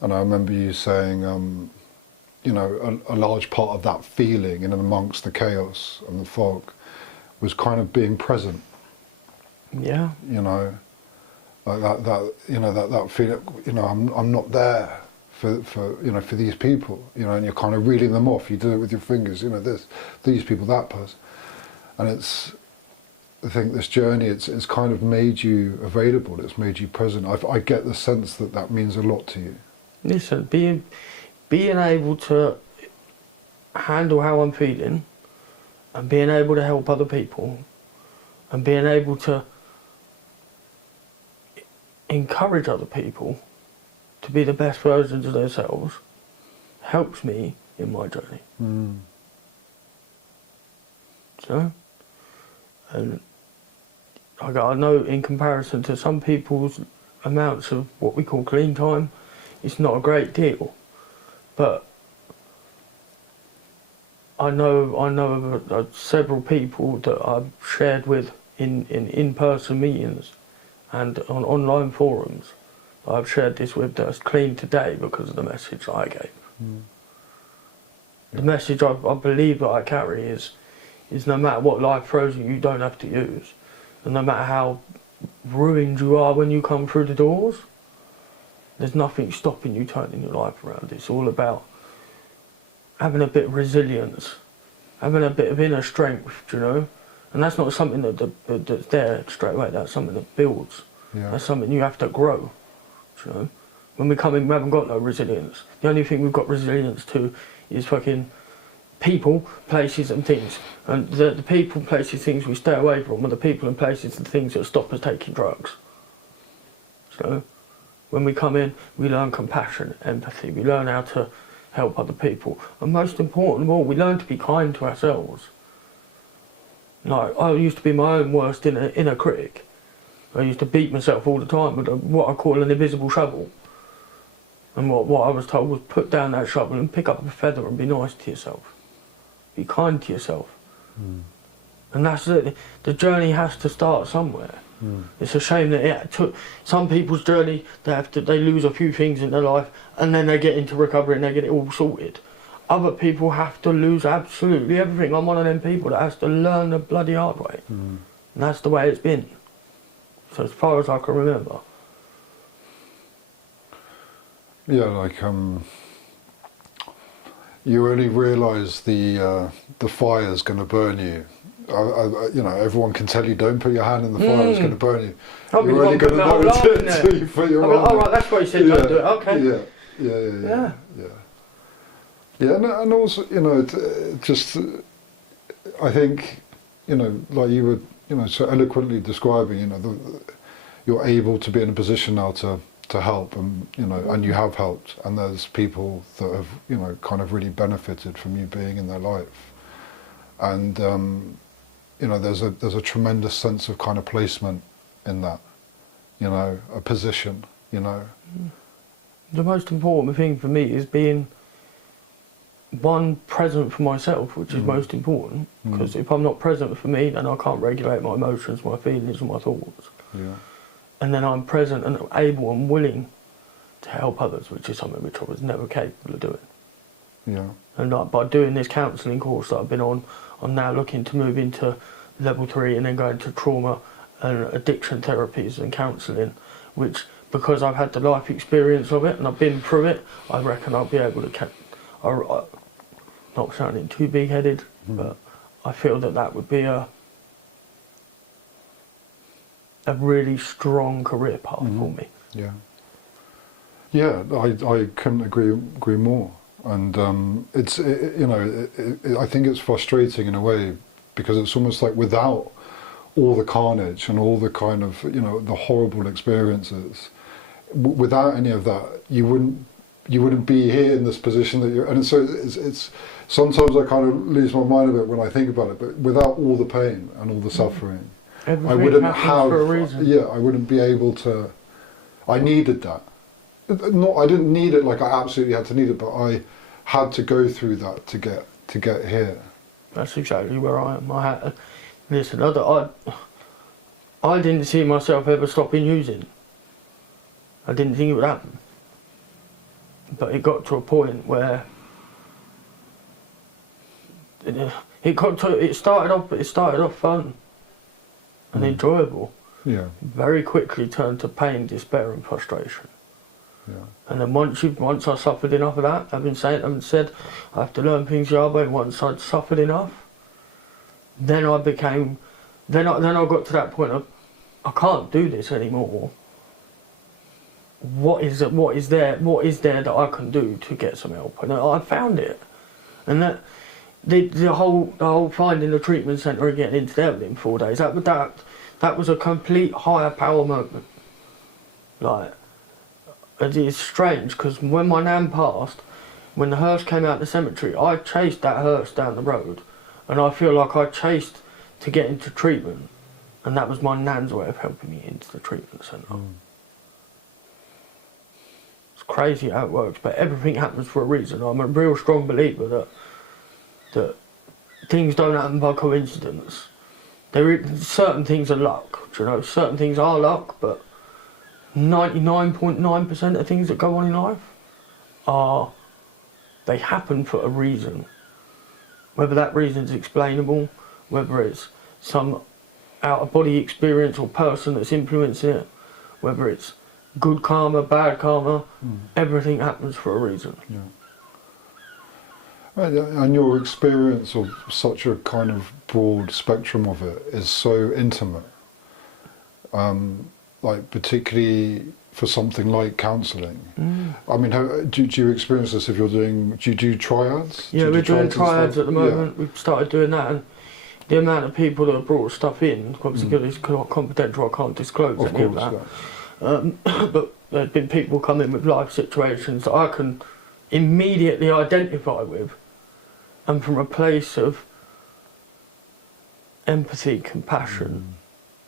And I remember you saying, a large part of that feeling in and amongst the chaos and the fog was kind of being present. Yeah. Like that feeling. I'm not there for these people. And you're kind of reeling them off. You do it with your fingers. These people, that person, and I think this journey, it's kind of made you available. It's made you present. I get the sense that means a lot to you. Listen, being able to handle how I'm feeling, and being able to help other people, and being able to encourage other people to be the best versions of themselves helps me in my journey. So, and I know in comparison to some people's amounts of what we call clean time, it's not a great deal, but I know of several people that I've shared with in-person meetings and on online forums. I've shared this with that's clean today because of the message that I gave. The message I believe that I carry is no matter what life throws you, you don't have to use. And no matter how ruined you are when you come through the doors, there's nothing stopping you turning your life around. It's all about having a bit of resilience, having a bit of inner strength, you know? And that's not something that's there straight away, that's something that builds. Yeah. That's something you have to grow, you know? When we come in, we haven't got no resilience. The only thing we've got resilience to is fucking people, places and things. And the people, places, things we stay away from are the people and places and things that stop us taking drugs. So when we come in, we learn compassion, empathy, we learn how to help other people. And most important of all, we learn to be kind to ourselves. Like, I used to be my own worst inner critic. I used to beat myself all the time with what I call an invisible shovel. And what I was told was put down that shovel and pick up a feather and be nice to yourself. Be kind to yourself. And that's it. The journey has to start somewhere. It's a shame that it took some people's journey. They lose a few things in their life and then they get into recovery and they get it all sorted. Other people have to lose absolutely everything. I'm one of them people that has to learn the bloody hard way. And that's the way it's been. So as far as I can remember. Yeah, like you only realise the fire's going to burn you. You know, everyone can tell you don't put your hand in the fire; it's going to burn you. You're only going to know until you put your hand. Oh right, that's why you said don't do it. Okay. Yeah. Yeah, and also, you know, just I think, you know, like you were, you know, so eloquently describing, you know, you're able to be in a position now to help, and you know, and you have helped, and there's people that have, you know, kind of really benefited from you being in their life, and you know, there's a tremendous sense of kind of placement in that, you know, a position, you know. The most important thing for me is being present for myself, which is most important, because if I'm not present for me, then I can't regulate my emotions, my feelings and my thoughts. Yeah. And then I'm present and able and willing to help others, which is something which I was never capable of doing. Yeah. And like, by doing this counselling course that I've been on, I'm now looking to move into level 3 and then go into trauma and addiction therapies and counselling, which, because I've had the life experience of it and I've been through it, I reckon I'll be able to not sounding too big-headed, but I feel that would be a really strong career path for me. Yeah. Yeah, I couldn't agree more. And you know, I think it's frustrating in a way, because it's almost like without all the carnage and all the kind of, you know, the horrible experiences, without any of that, you wouldn't be here in this position that you're. And so it's sometimes I kind of lose my mind a bit when I think about it. But without all the pain and all the suffering, Everything I wouldn't happens for a reason. Yeah, I wouldn't be able to. I needed that. I didn't need it like I absolutely had to need it, but I had to go through that to get here. That's exactly where I am. Listen, I didn't see myself ever stopping using. I didn't think it would happen. But it got to a point where it started off fun and enjoyable. Yeah. Very quickly turned to pain, despair and frustration. Yeah. And then once I suffered enough of that, having said I have to learn things the hard way. Once I'd suffered enough, then I got to that point of, I can't do this anymore. What is there that I can do to get some help? And I found it, and that the whole finding the treatment centre and getting into there within 4 days. That was a complete higher power moment. Like, it's strange, because when my nan passed, when the hearse came out of the cemetery, I chased that hearse down the road, and I feel like I chased to get into treatment, and that was my nan's way of helping me into the treatment centre. It's crazy how it works, but everything happens for a reason. I'm a real strong believer that things don't happen by coincidence. Certain things are luck, you know, certain things are luck, but 99.9% of things that go on in life they happen for a reason. Whether that reason's explainable, whether it's some out-of-body experience or person that's influencing it, whether it's good karma, bad karma, everything happens for a reason. Yeah. And your experience of such a kind of broad spectrum of it is so intimate. Like particularly for something like counselling. I mean, do you experience this if you're doing? Do you do triads? Yeah, we're doing triads at the moment. Yeah. We've started doing that, and the amount of people that have brought stuff in, obviously because it's confidential, I can't disclose any of that. Yeah. But there's been people come in with life situations that I can immediately identify with, and from a place of empathy, compassion,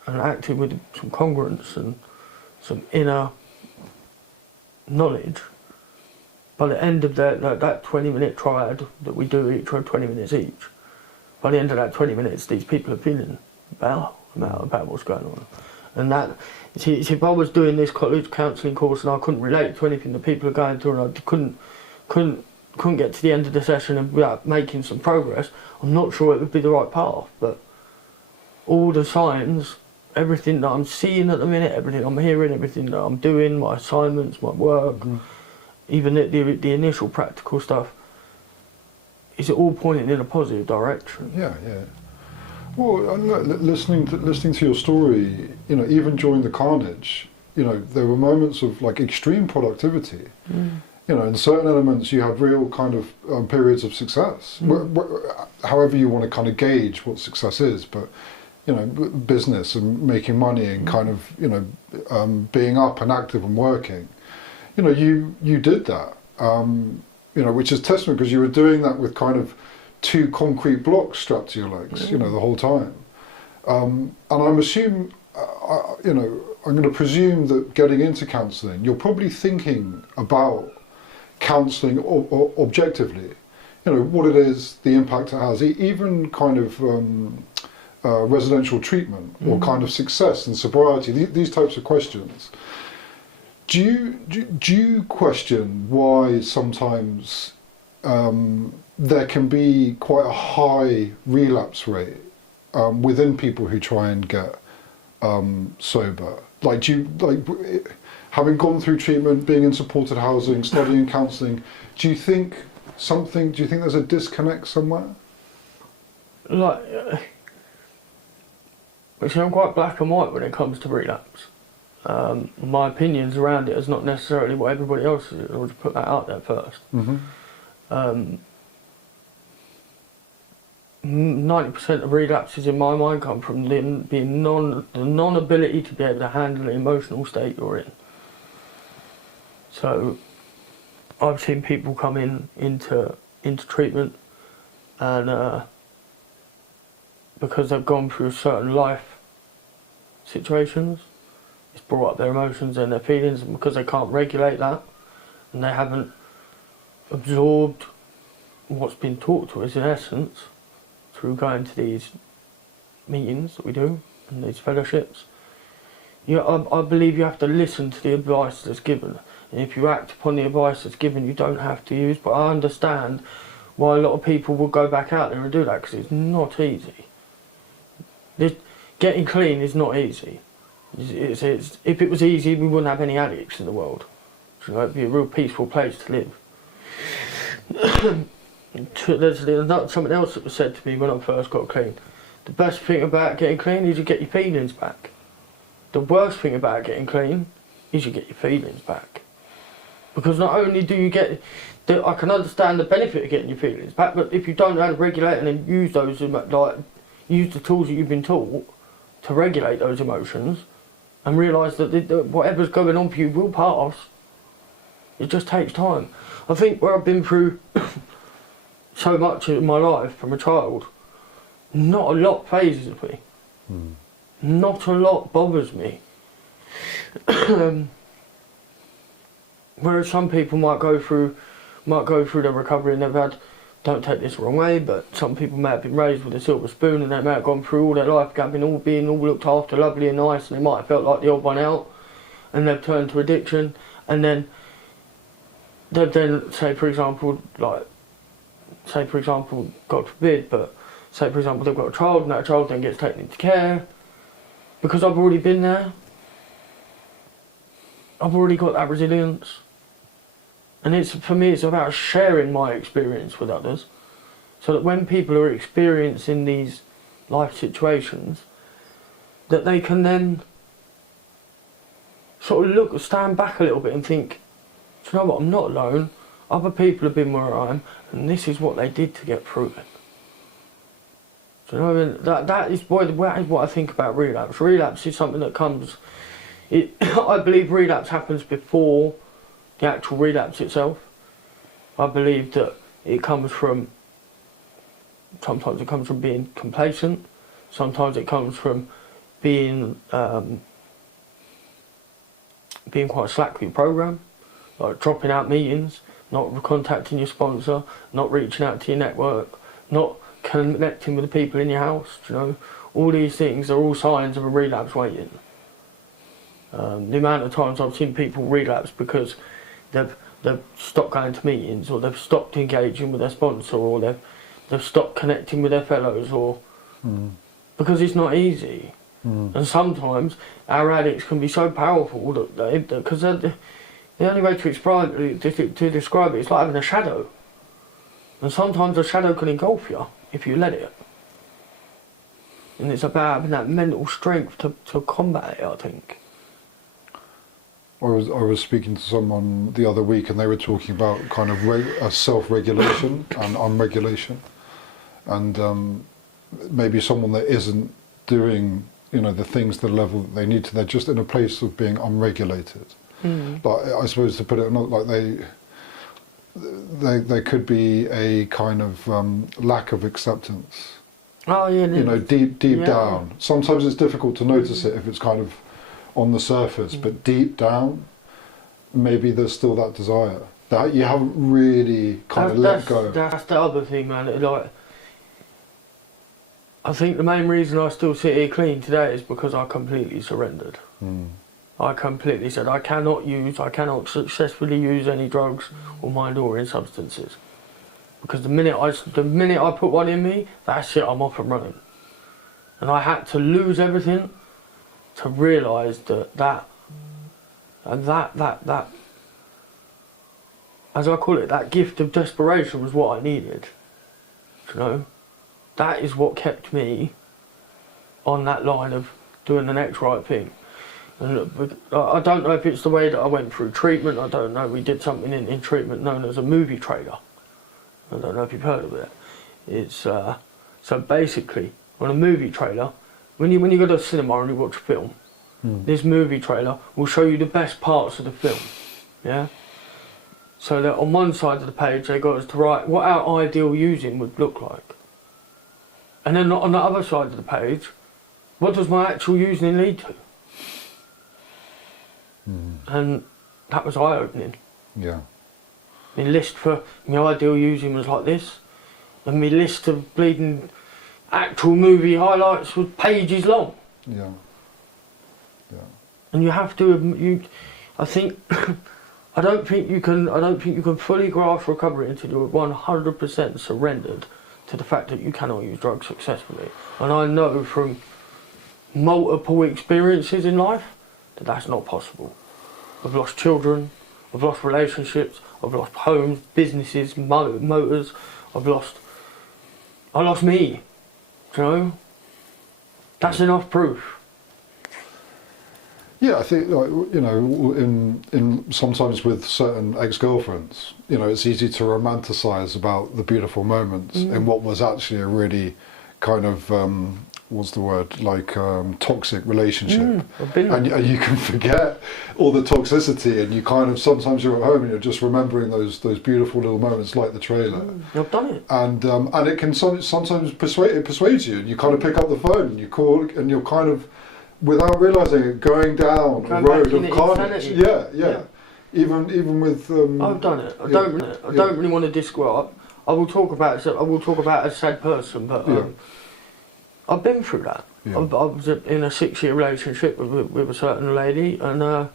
and acting with some congruence and some inner knowledge. By the end of that 20-minute triad that we do each, or 20 minutes each, by the end of that 20 minutes, these people are feeling about what's going on. And that, see, if I was doing this college counselling course and I couldn't relate to anything that people are going through, and I couldn't get to the end of the session and without making some progress, I'm not sure it would be the right path. But all the signs, everything that I'm seeing at the minute, everything I'm hearing, everything that I'm doing, my assignments, my work, even the initial practical stuff, is it all pointing in a positive direction? Yeah, yeah. Well, and look, listening to your story, you know, even during the carnage, you know, there were moments of like extreme productivity. You know, in certain elements, you have real kind of periods of success. However you want to kind of gauge what success is, but you know, business and making money and kind of, you know, being up and active and working. You know, you did that. You know, which is testament because you were doing that with kind of 2 concrete blocks strapped to your legs, you know, the whole time. And I'm you know, I'm going to presume that getting into counselling, you're probably thinking about counselling objectively. You know, what it is, the impact it has, even kind of residential treatment or kind of success and sobriety, these types of questions. Do you question why sometimes there can be quite a high relapse rate within people who try and get sober? Like, having gone through treatment, being in supported housing, studying counselling, do you think there's a disconnect somewhere? Like, which I'm quite black and white when it comes to relapse. My opinions around it is not necessarily what everybody else is. I'll just put that out there first. 90% of relapses in my mind come from the non-ability to be able to handle the emotional state you're in. So I've seen people come into treatment and because they've gone through certain life situations, it's brought up their emotions and their feelings, and because they can't regulate that and they haven't absorbed what's been taught to us in essence through going to these meetings that we do and these fellowships, I believe you have to listen to the advice that's given, and if you act upon the advice that's given, you don't have to use. But I understand why a lot of people will go back out there and do that, because it's not easy. Getting clean is not easy. If it was easy, we wouldn't have any addicts in the world. So it'd be a real peaceful place to live. There's something else that was said to me when I first got clean. The best thing about getting clean is you get your feelings back. The worst thing about getting clean is you get your feelings back. Because not only do you get, I can understand the benefit of getting your feelings back, but if you don't know how to regulate and then use those, like use the tools that you've been taught to regulate those emotions, and realise that whatever's going on for you will pass. It just takes time. I think where I've been through so much in my life from a child, not a lot phases me. Not a lot bothers me. Whereas some people might go through their recovery and they've had, don't take this the wrong way, but some people may have been raised with a silver spoon and they may have gone through all their life being all looked after, lovely and nice, and they might have felt like the odd one out, and they've turned to addiction, and then they've say, for example, like say for example, God forbid, but say for example they've got a child and that child then gets taken into care, because I've already been there, I've already got that resilience. And for me it's about sharing my experience with others, so that when people are experiencing these life situations, that they can then sort of stand back a little bit and think, do you know what, I'm not alone, other people have been where I am, and this is what they did to get through it. Do you know what I mean? That is what I think about relapse. Relapse is something that comes, I believe relapse happens before the actual relapse itself. I believe that sometimes it comes from being complacent, sometimes it comes from being quite slack with your program, like dropping out meetings, not contacting your sponsor, not reaching out to your network, not connecting with the people in your house. You know, all these things are all signs of a relapse waiting. The amount of times I've seen people relapse because they've stopped going to meetings, or they've stopped engaging with their sponsor, or they've stopped connecting with their fellows, or because it's not easy. And sometimes our addicts can be so powerful that because the only way to describe it is like having a shadow, and sometimes a shadow can engulf you if you let it. And it's about having that mental strength to combat it, I think. I was speaking to someone the other week, and they were talking about kind of self-regulation and unregulation, and maybe someone that isn't doing, you know, the things to the level that they need to. They're just in a place of being unregulated. Like, I suppose, to put it not like they could be a kind of lack of acceptance. Oh yeah. You know, deep down. Sometimes it's difficult to notice it if it's kind of on the surface, but deep down, maybe there's still that desire that you haven't really kind of let go. That's the other thing, man. Like, I think the main reason I still sit here clean today is because I completely surrendered. I completely said I cannot successfully use any drugs or mind-altering substances, because the minute I put one in me, that's it, I'm off and running. And I had to lose everything to realise that as I call it, that gift of desperation was what I needed. You know, that is what kept me on that line of doing the next right thing. And I don't know if it's the way that I went through treatment. I don't know. We did something in treatment known as a movie trailer. I don't know if you've heard of it. It's so basically on a movie trailer, when you go to the cinema and you watch a film, this movie trailer will show you the best parts of the film. Yeah. So that on one side of the page they got us to write what our ideal using would look like, and then on the other side of the page, what does my actual using lead to? And that was eye-opening. Yeah. My list for my ideal using was like this, and my list of bleeding actual movie highlights was pages long. Yeah. Yeah. And you have to. I think. I don't think you can fully grasp recovery until you're 100% surrendered to the fact that you cannot use drugs successfully. And I know from multiple experiences in life that that's not possible. I've lost children, I've lost relationships, I've lost homes, businesses, motors. I lost me. You know, that's enough proof. Yeah, I think, like, you know, in sometimes with certain ex-girlfriends, you know, it's easy to romanticize about the beautiful moments in what was actually a really kind of what's the word, like toxic relationship. And you can forget all the toxicity, and you kind of, sometimes you're at home and you're just remembering those beautiful little moments like the trailer. I've done it. And it can sometimes persuades you, and you kind of pick up the phone and you call, and you're kind of, without realising it, going down a road of carnage. Yeah. Even with. I've done it. I don't really want to describe. I will talk about a sad person, but I've been through that. I was in a 6-year relationship with a certain lady, and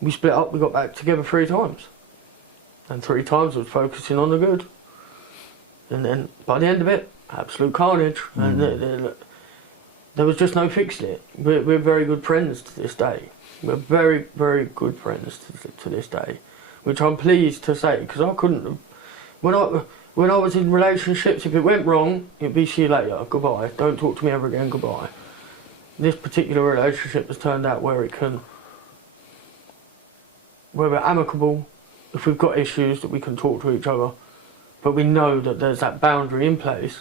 we split up. We got back together 3 times, and 3 times was focusing on the good. And then by the end of it, absolute carnage. And there was just no fixing it. We're very good friends to this day. We're very, very good friends to this day, which I'm pleased to say, because I couldn't have, when I was in relationships, if it went wrong, it'd be see you later, goodbye, don't talk to me ever again, goodbye. This particular relationship has turned out where we're amicable, if we've got issues that we can talk to each other, but we know that there's that boundary in place,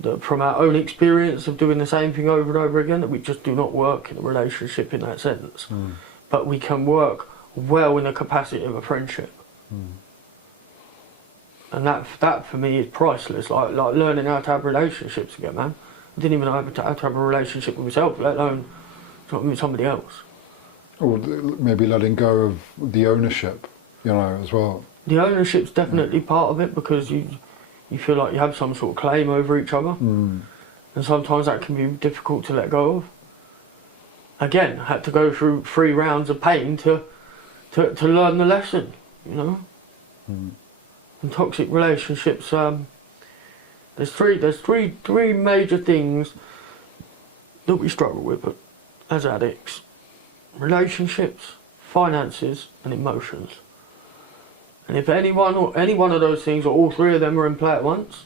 that from our own experience of doing the same thing over and over again, that we just do not work in a relationship in that sense. But we can work well in the capacity of a friendship. And that for me is priceless, like learning how to have relationships again, man. I didn't even know how to have a relationship with myself, let alone with somebody else. Or maybe letting go of the ownership, as well. The ownership's definitely part of it, because you feel like you have some sort of claim over each other. And sometimes that can be difficult to let go of. Again, I had to go through 3 rounds of pain to learn the lesson, And toxic relationships, there's three major things that we struggle with as addicts: relationships, finances, and emotions. And if any one of those things, or all 3 of them, are in play at once,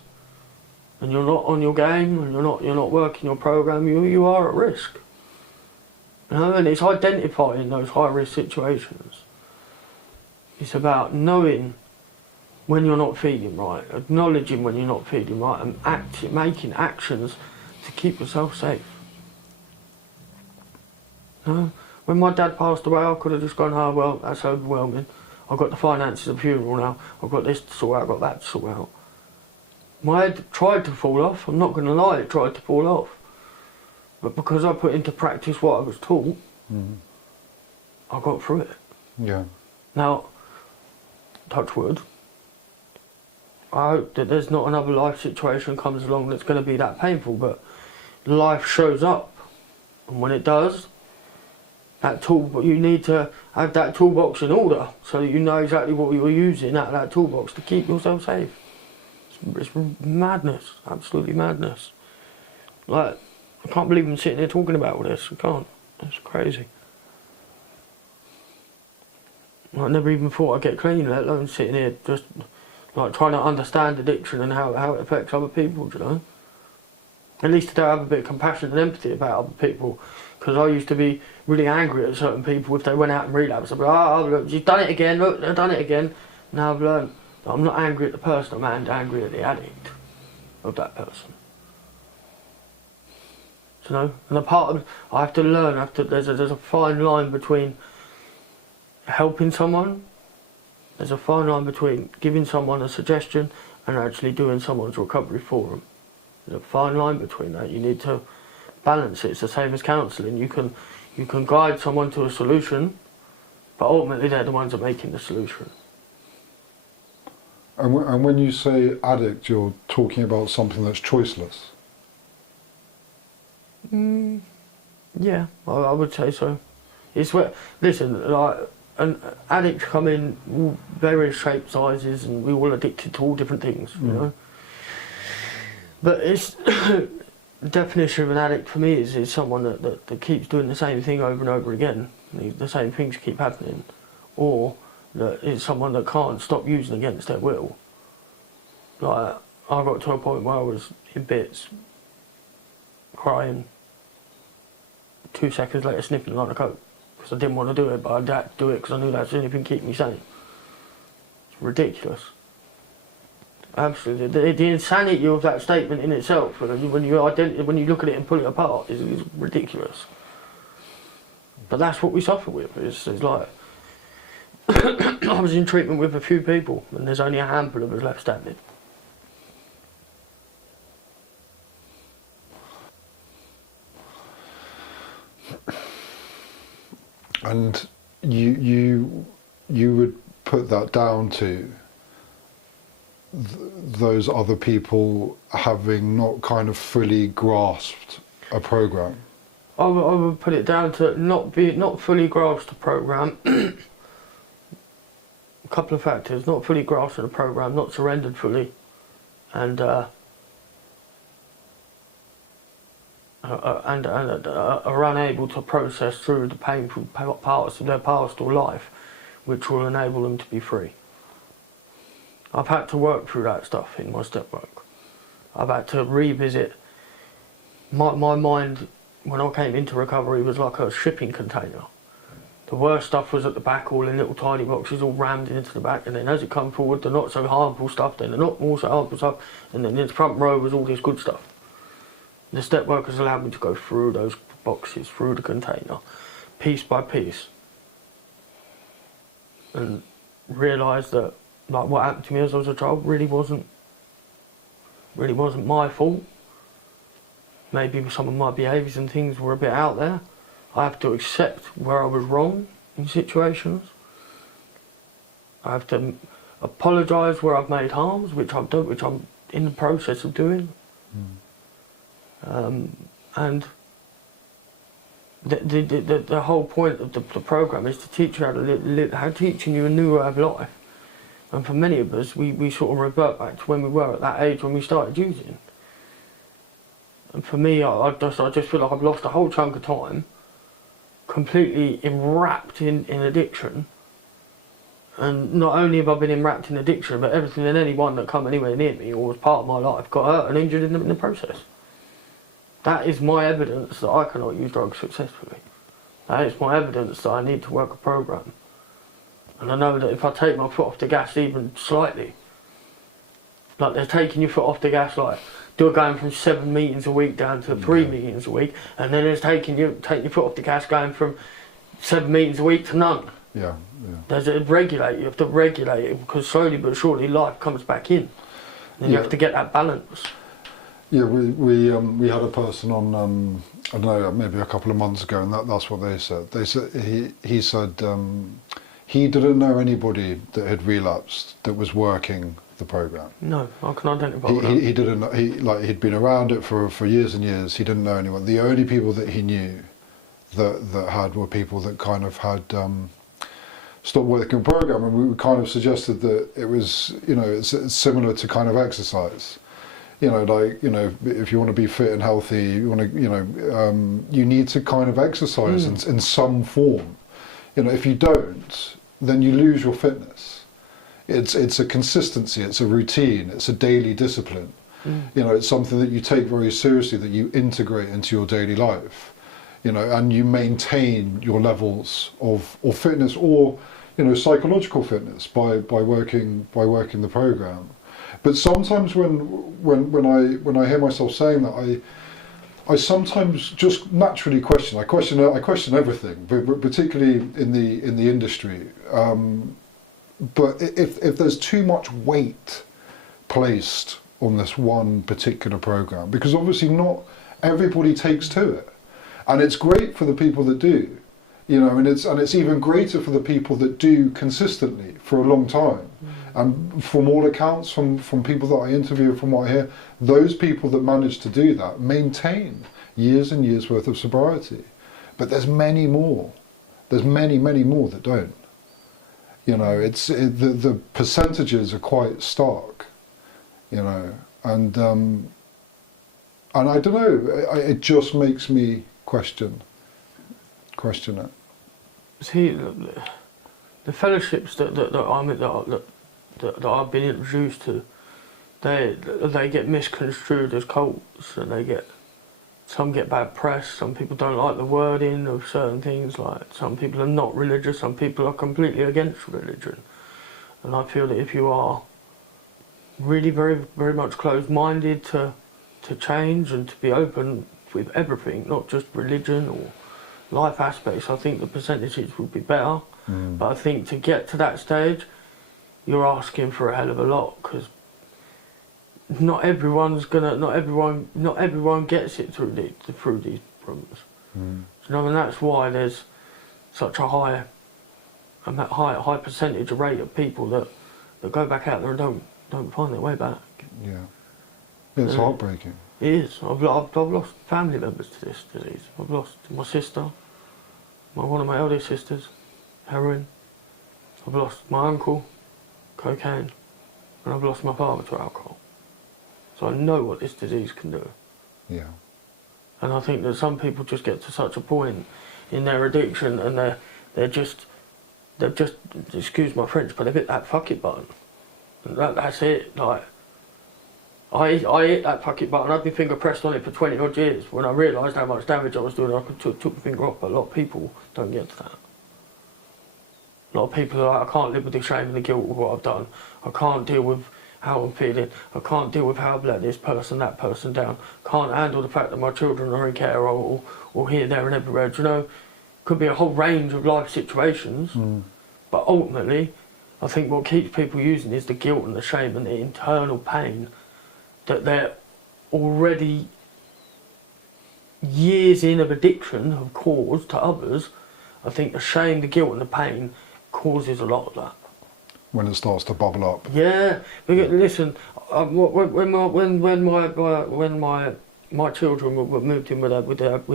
and you're not on your game, and you're not working your program, you are at risk. And it's identifying those high risk situations. It's about knowing when you're not feeling right, acknowledging when you're not feeling right, and making actions to keep yourself safe. When my dad passed away, I could have just gone, oh well, that's overwhelming. I've got the finances of the funeral now, I've got this to sort out, I've got that to sort out. My head tried to fall off, I'm not going to lie, it tried to fall off. But because I put into practice what I was taught, I got through it. Yeah. Now, touch wood, I hope that there's not another life situation comes along that's going to be that painful, but life shows up. And when it does, you need to have that toolbox in order, so that you know exactly what you're using out of that toolbox to keep yourself safe. It's madness, absolutely madness. Like, I can't believe I'm sitting here talking about all this, I can't. It's crazy. I never even thought I'd get clean, let alone sitting here just like trying to understand addiction and how it affects other people, At least to have a bit of compassion and empathy about other people, because I used to be really angry at certain people if they went out and relapsed. I'd be like, oh look, you've done it again, look, they've done it again. Now I've learned that I'm not angry at the person, I'm angry at the addict of that person. And a part of, I have to learn, there's a fine line between helping someone, there's a fine line between giving someone a suggestion and actually doing someone's recovery for them. There's a fine line between that. You need to balance it. It's the same as counselling. You can guide someone to a solution, but ultimately they're the ones that are making the solution. And when you say addict, you're talking about something that's choiceless? Yeah, I would say so. It's where, listen, like, an addicts come in all various shapes, sizes, and we're all addicted to all different things, But it's the definition of an addict for me is someone that keeps doing the same thing over and over again. The same things keep happening, or that it's someone that can't stop using against their will. Like, I got to a point where I was in bits, crying, 2 seconds later sniffing like a coke, because I didn't want to do it, but I had to do it because I knew that's the only thing keeping me sane. It's ridiculous. Absolutely, the insanity of that statement in itself, when you look at it and pull it apart, is ridiculous. But that's what we suffer with. It's like I was in treatment with a few people, and there's only a handful of us left standing. And you would put that down to those other people having not kind of fully grasped a program? I would put it down to not fully grasped a program. A couple of factors: not fully grasped a program, not surrendered fully, and are unable to process through the painful parts of their past or life, which will enable them to be free. I've had to work through that stuff in my step work. I've had to revisit. My mind, when I came into recovery, was like a shipping container. The worst stuff was at the back, all in little tiny boxes, all rammed into the back, and then as it come forward, the not so harmful stuff, then the not more so harmful stuff, and then in the front row was all this good stuff. The step work has allowed me to go through those boxes, through the container, piece by piece, and realise that like what happened to me as I was a child really wasn't my fault. Maybe some of my behaviours and things were a bit out there. I have to accept where I was wrong in situations. I have to apologise where I've made harms, which I've done, which I'm in the process of doing. And the whole point of the programme is to teach you how to live, teaching you a new way of life. And for many of us, we sort of revert back to when we were at that age when we started using. And for me, I just feel like I've lost a whole chunk of time, completely enwrapped in addiction. And not only have I been enwrapped in addiction, but everything and anyone that come anywhere near me or was part of my life got hurt and injured in the process. That is my evidence that I cannot use drugs successfully. That is my evidence that I need to work a programme. And I know that if I take my foot off the gas even slightly, like they're taking your foot off the gas, like you're going from 7 meetings a week down to 3 meetings a week, and then it's taking your foot off the gas going from 7 meetings a week to none. Yeah. There's a regulator, you have to regulate it, because slowly but surely life comes back in. And you have to get that balance. Yeah, we had a person on, I don't know, maybe a couple of months ago, and that's what they said. They said he said he didn't know anybody that had relapsed that was working the program. No, I can identify with that. He didn't. He'd been around it for years and years. He didn't know anyone. The only people that he knew that had were people that kind of had stopped working the program, and we kind of suggested that it was, it's similar to kind of exercise. If you want to be fit and healthy, you need to kind of exercise in some form. If you don't, then you lose your fitness. It's a consistency, it's a routine, it's a daily discipline. It's something that you take very seriously, that you integrate into your daily life. And you maintain your levels of fitness or psychological fitness by working the program. But sometimes when I hear myself saying that, I sometimes just naturally question. I question everything, but particularly in the industry. But if there's too much weight placed on this one particular program, because obviously not everybody takes to it, and it's great for the people that do, and it's even greater for the people that do consistently for a long time. And from all accounts, from people that I interview, from what I hear, those people that manage to do that maintain years and years worth of sobriety. But there's many more. There's many more that don't. The percentages are quite stark. And I don't know. It just makes me question it. See, the fellowships that I'm in, that I've been introduced to, they get misconstrued as cults, and some get bad press. Some people don't like the wording of certain things. Like some people are not religious, some people are completely against religion. And I feel that if you are really very, very much closed-minded to change and to be open with everything, not just religion or life aspects, I think the percentages would be better. But I think to get to that stage, you're asking for a hell of a lot, because not everyone gets it through these problems. And that's why there's such a high percentage rate of people that go back out there and don't find their way back. Yeah, it's heartbreaking. It is. I've lost family members to this disease. I've lost my sister, one of my eldest sisters, heroin. I've lost my uncle, cocaine, and I've lost my father to alcohol. so I know what this disease can do. Yeah. And I think that some people just get to such a point in their addiction, and they've just, excuse my French, but they've hit that fuck it button. And that's it. Like, I hit that fuck it button. I've been finger pressed on it for 20 odd years. When I realised how much damage I was doing, I took my finger off. But a lot of people don't get to that. A lot of people are like, I can't live with the shame and the guilt of what I've done. I can't deal with how I'm feeling. I can't deal with how I've let this person, that person down. Can't handle the fact that my children are in care or here, there and everywhere. Do you know? Could be a whole range of life situations. But ultimately, I think what keeps people using is the guilt and the shame and the internal pain that they're already years in of addiction have caused to others. I think the shame, the guilt and the pain causes a lot of that. When it starts to bubble up. Yeah, because, listen, when my children were moved in with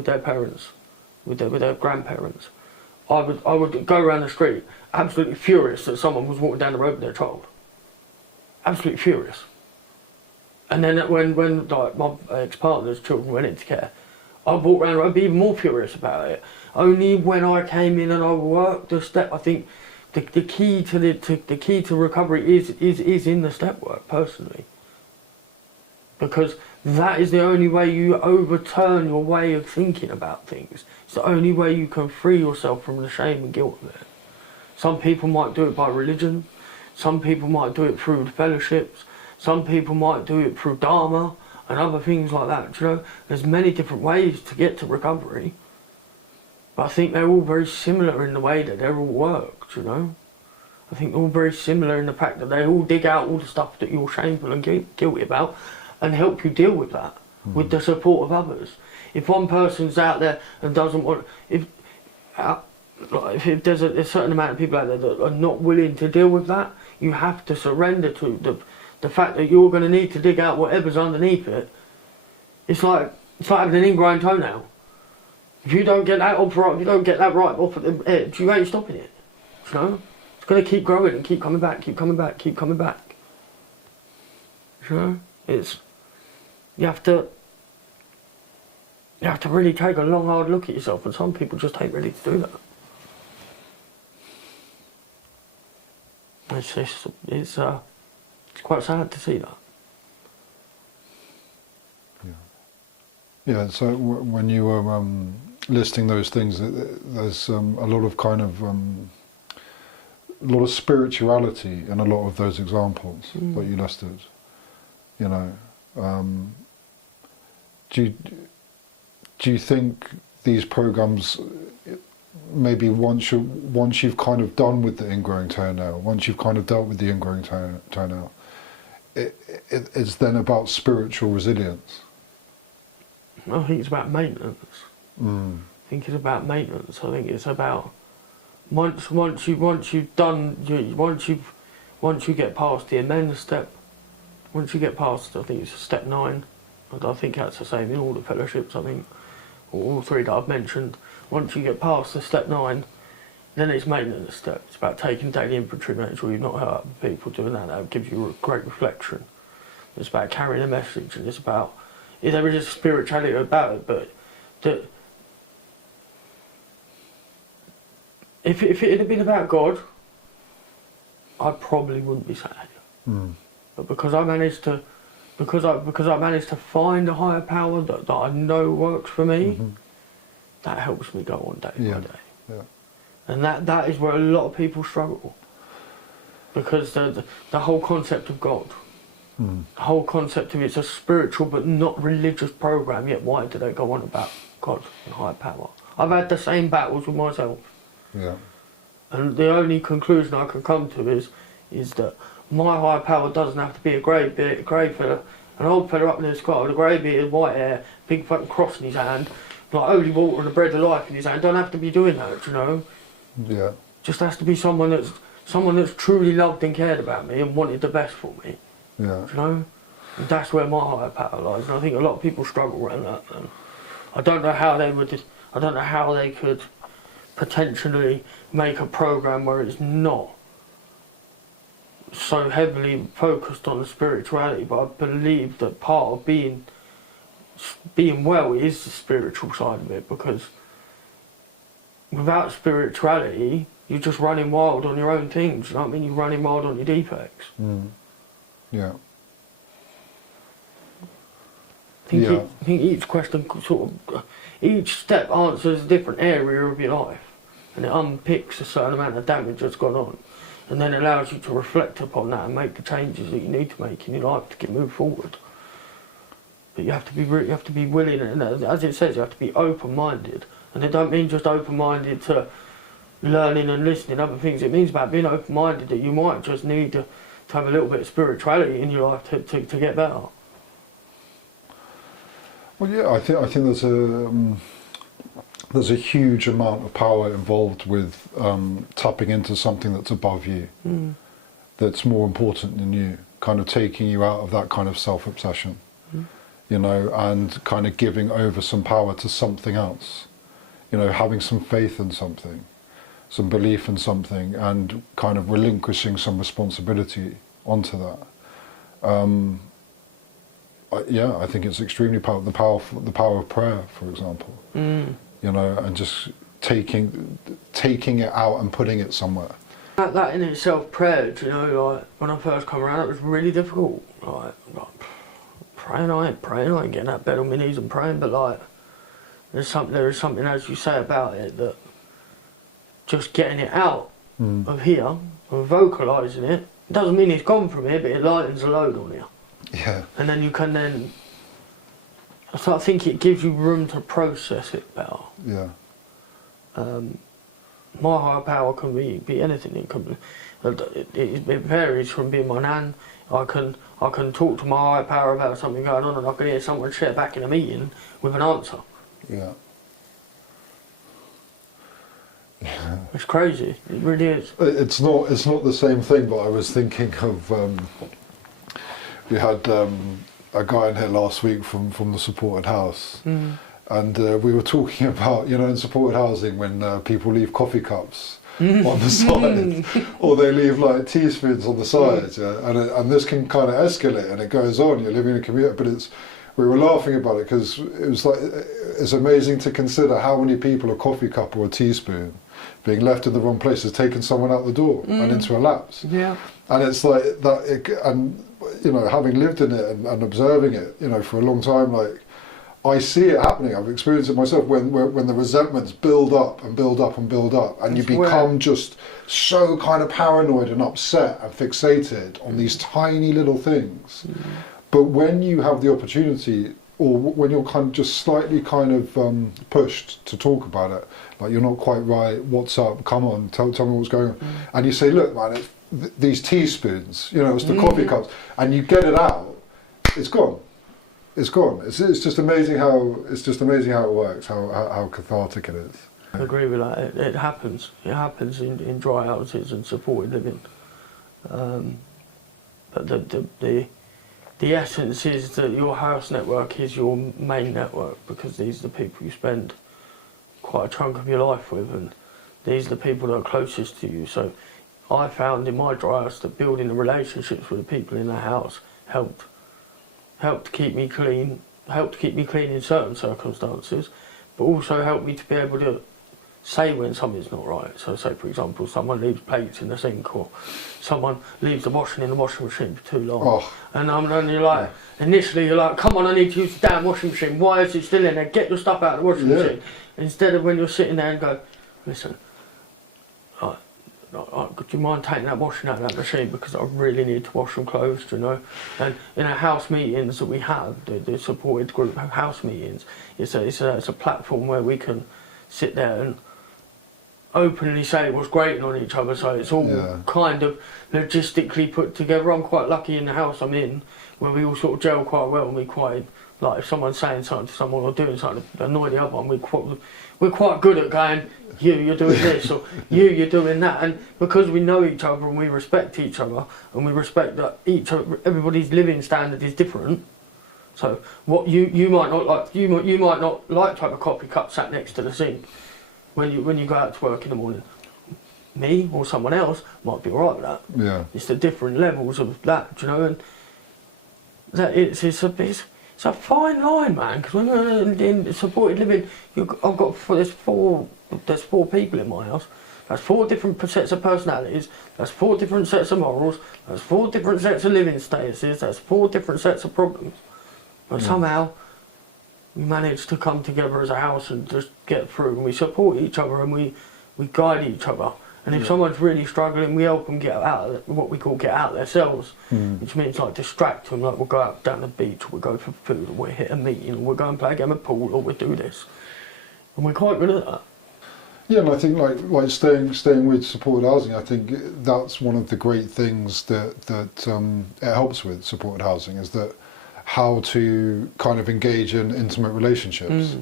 their parents, with their grandparents, I would go around the street absolutely furious that someone was walking down the road with their child. Absolutely furious. And then when like my ex-partner's children went into care, I'd walk around the road, I'd be even more furious about it. Only when I came in and I worked the step, I think the key to recovery is in the step work, personally. Because that is the only way you overturn your way of thinking about things. It's the only way you can free yourself from the shame and guilt of it. Some people might do it by religion, some people might do it through fellowships, some people might do it through Dharma and other things like that. You know, there's many different ways to get to recovery, but I think they're all very similar in the way that they're all worked. You know, I think they're all very similar in the fact that they all dig out all the stuff that you're shameful and guilty about, and help you deal with that with the support of others. If one person's out there and doesn't want, if there's a certain amount of people out there that are not willing to deal with that, you have to surrender to the fact that you're going to need to dig out whatever's underneath it. It's like having an ingrown toenail. If you don't get that off right, if you don't get that right off at the edge, you ain't stopping it. You know, it's going to keep growing and keep coming back, keep coming back, keep coming back. You know, you have to really take a long, hard look at yourself, and some people just ain't ready to do that. It's quite sad to see that. Yeah. So when you were listing those things, there's a lot of kind of a lot of spirituality in a lot of those examples that you listed. You know, do you think these programs, maybe once you've kind of done with the ingrowing toenail, once you've kind of dealt with the ingrowing toenail, it's then about spiritual resilience? I think it's about maintenance. I think it's about maintenance. I think it's about once you get past the amend step, once you get past, I think it's step 9, and I think that's the same in all the fellowships. I think all 3 that I've mentioned. Once you get past the step 9, then it's maintenance step. It's about taking daily inventory, making sure you've not hurt other people. Doing that gives you a great reflection. It's about carrying a message, and it's about, there is a spirituality about it, but if it had been about God, I probably wouldn't be sat here. But because I managed to find a higher power that I know works for me, that helps me go on day by day. Yeah. And that is where a lot of people struggle, because the whole concept of God, the whole concept of it's a spiritual but not religious program, yet why do they go on about God and higher power? I've had the same battles with myself. Yeah. And the only conclusion I can come to is that my higher power doesn't have to be a grey fella, an old fella up in the sky with a grey beard, white hair, big fucking cross in his hand, like holy water and the bread of life in his hand. Don't have to be doing that, you know. Yeah. Just has to be someone that's truly loved and cared about me and wanted the best for me. Yeah. You know, and that's where my higher power lies. And I think a lot of people struggle around that. And I don't know how they could potentially make a program where it's not so heavily focused on the spirituality, but I believe that part of being well is the spiritual side of it, because without spirituality, you're just running wild on your own things. You know what I mean? You're running wild on your defects. Yeah. I think each question each step answers a different area of your life, and it unpicks a certain amount of damage that's gone on, and then allows you to reflect upon that and make the changes that you need to make in your life to move forward. But you have to be willing, and as it says, you have to be open-minded, and it don't mean just open-minded to learning and listening to other things. It means about being open-minded that you might just need to have a little bit of spirituality in your life to get better. Well, yeah, I think there's a huge amount of power involved with tapping into something that's above you, that's more important than you, kind of taking you out of that kind of self-obsession, you know, and kind of giving over some power to something else, you know, having some faith in something, some belief in something, and kind of relinquishing some responsibility onto that. I think it's extremely powerful. The power of prayer, for example. You know, and just taking it out and putting it somewhere. That in itself, prayer. You know, like when I first come around, it was really difficult. Like praying, I ain't getting out of bed on my knees and praying. But like, there is something, as you say, about it, that just getting it out of here and vocalising it. It doesn't mean it's gone from here, but it lightens the load on here. Yeah. And then you can then. So I think it gives you room to process it better. Yeah. My higher power can be anything. It can it varies from being my nan. I can talk to my higher power about something going on, and I can hear someone share back in a meeting with an answer. Yeah. Yeah. It's crazy. It really is. It's not the same thing, but I was thinking of we had a guy in here last week from the supported house, and we were talking about, you know, in supported housing, when people leave coffee cups on the side, or they leave like teaspoons on the side, and this can kind of escalate, and it goes on. You're living in a community, but we were laughing about it because it was like, it's amazing to consider how many people a coffee cup or a teaspoon being left in the wrong place has taken someone out the door and into a lapse. Yeah. And it's like that, and you know, having lived in it and observing it, you know, for a long time, like, I see it happening. I've experienced it myself when the resentments build up and build up and build up, and you become just so kind of paranoid and upset and fixated on these tiny little things. But when you have the opportunity, or when you're kind of just slightly kind of pushed to talk about it, like, you're not quite right, what's up, come on, tell me what's going on, and you say, look man, it's these teaspoons, you know, it's the coffee cups, and you get it out, it's gone. It's gone. It's just amazing how it works, how cathartic it is. I agree with that. It happens. It happens in dry houses and supported living. But the essence is that your house network is your main network, because these are the people you spend quite a chunk of your life with, and these are the people that are closest to you. So I found in my dry house that building the relationships with the people in the house helped keep me clean, in certain circumstances, but also helped me to be able to say when something's not right. So say, for example, someone leaves plates in the sink, or someone leaves the washing in the washing machine for too long. And you're like, initially you're like, come on, I need to use the damn washing machine. Why is it still in there? Get your stuff out of the washing machine. Instead of when you're sitting there and go, listen, do you mind taking that washing out of that machine, because I really need to wash some clothes, you know? And in our house meetings that we have, the supported group house meetings, it's a platform where we can sit there and openly say what's grating on each other, so it's all kind of logistically put together. I'm quite lucky in the house I'm in, where we all sort of gel quite well, and we quite, like, if someone's saying something to someone or doing something to annoy the other one, we're quite good at going, you're doing this, or you're doing that, and because we know each other and we respect each other, and we respect that everybody's living standard is different. So what you might not like, you might not like to have a coffee cup sat next to the sink when you go out to work in the morning. me or someone else might be alright with that. Yeah. It's the different levels of that, do you know, and that it's a fine line, man, because when you're in supported living, there's four people in my house. That's 4 different sets of personalities, that's 4 different sets of morals, that's 4 different sets of living statuses, that's 4 different sets of problems. But somehow, we manage to come together as a house and just get through, and we support each other and we guide each other. And if someone's really struggling, we help them get out of what we call get out themselves, which means like distract them, like we'll go out down the beach, or we'll go for food, or we'll hit a meeting, or we'll go and play a game of pool, or we'll do this. And we're quite good at that. Yeah, and I think like staying with supported housing, I think that's one of the great things that it helps with supported housing, is that how to kind of engage in intimate relationships.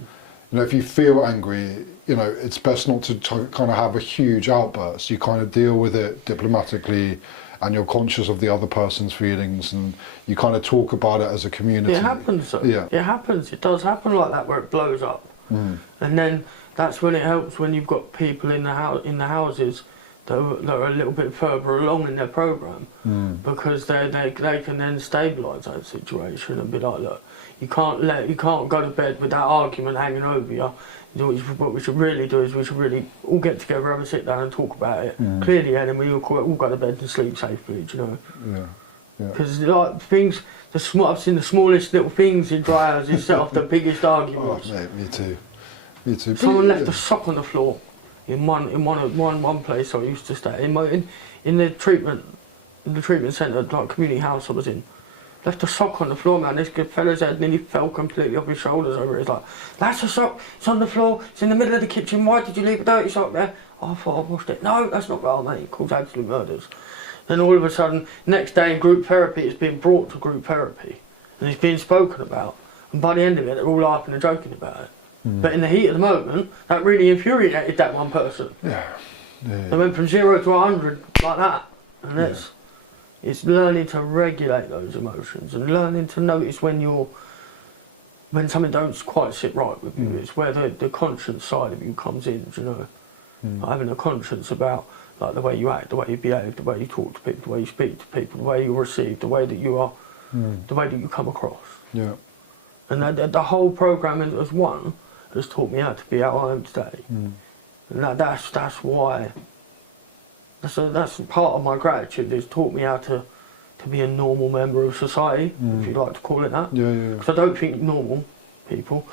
You know, if you feel angry, you know, it's best not to kind of have a huge outburst. You kind of deal with it diplomatically, and you're conscious of the other person's feelings, and you kind of talk about it as a community. It happens though. Yeah. It happens. It does happen like that, where it blows up. And then that's when it helps, when you've got people in the houses that are a little bit further along in their programme, because they can then stabilise that situation and be like, look, you can't go to bed with that argument hanging over you. What we should really do is we should really all get together, have a sit down and talk about it clearly, and then we all go to bed and sleep safely, do you know? Yeah. Because like things, I've seen the smallest little things in dry houses set off the biggest arguments. Oh, mate, me too. Me too. Someone left a sock on the floor in one place I used to stay in the treatment centre, like community house I was in. Left a sock on the floor, man. This good fella's head nearly fell completely off his shoulders over it. It's like, that's a sock, it's on the floor, it's in the middle of the kitchen, why did you leave a dirty sock there? Oh, I thought I washed it. No, that's not right, mate. It caused absolute murders. Then all of a sudden, next day in group therapy, it's been brought to group therapy. And it's being spoken about. And by the end of it, they're all laughing and joking about it. But in the heat of the moment, that really infuriated that one person. Yeah. They went from 0 to 100 like that. And it's learning to regulate those emotions and learning to notice when something don't quite sit right with you. It's where the conscience side of you comes in, do you know? Like having a conscience about like the way you act, the way you behave, the way you talk to people, the way you speak to people, the way you receive, the way that you are, the way that you come across. Yeah. And the whole programme as one has taught me how to be how I am today. And that's why. That's part of my gratitude. It's taught me how to be a normal member of society, if you like to call it that. Yeah. Because I don't think normal people,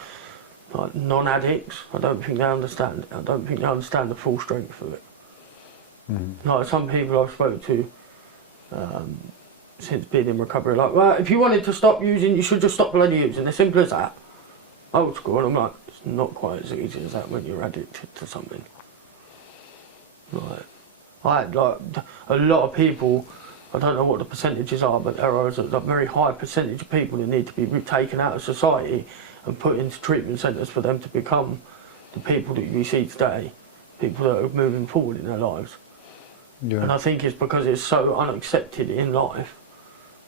like non-addicts, I don't think they understand it. I don't think they understand the full strength of it. Like some people I've spoken to since being in recovery, like, well, if you wanted to stop using, you should just stop bloody using. As simple as that. Old school, and I'm like, it's not quite as easy as that when you're addicted to something. Like a lot of people, I don't know what the percentages are, but there is a very high percentage of people that need to be taken out of society and put into treatment centres for them to become the people that we see today, people that are moving forward in their lives. Yeah. And I think it's because it's so unaccepted in life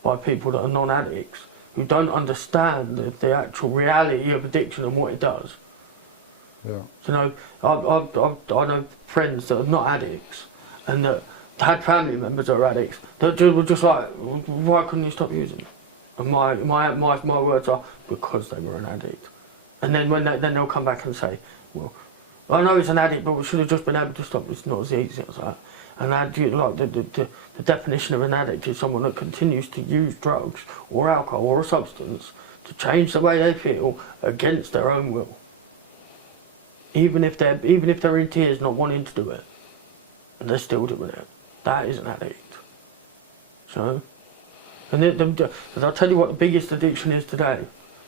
by people that are non-addicts, who don't understand the actual reality of addiction and what it does. Yeah. So, you know, I know friends that are not addicts and that had family members that are addicts that were just like, why couldn't you stop using? And my words are, because they were an addict. And then then they'll come back and say, well, I know it's an addict, but we should have just been able to stop. It's not as easy as that. And the definition of an addict is someone that continues to use drugs or alcohol or a substance to change the way they feel against their own will. Even if they're in tears, not wanting to do it, and they're still doing it. That is an addict. So, and I'll tell you what the biggest addiction is today.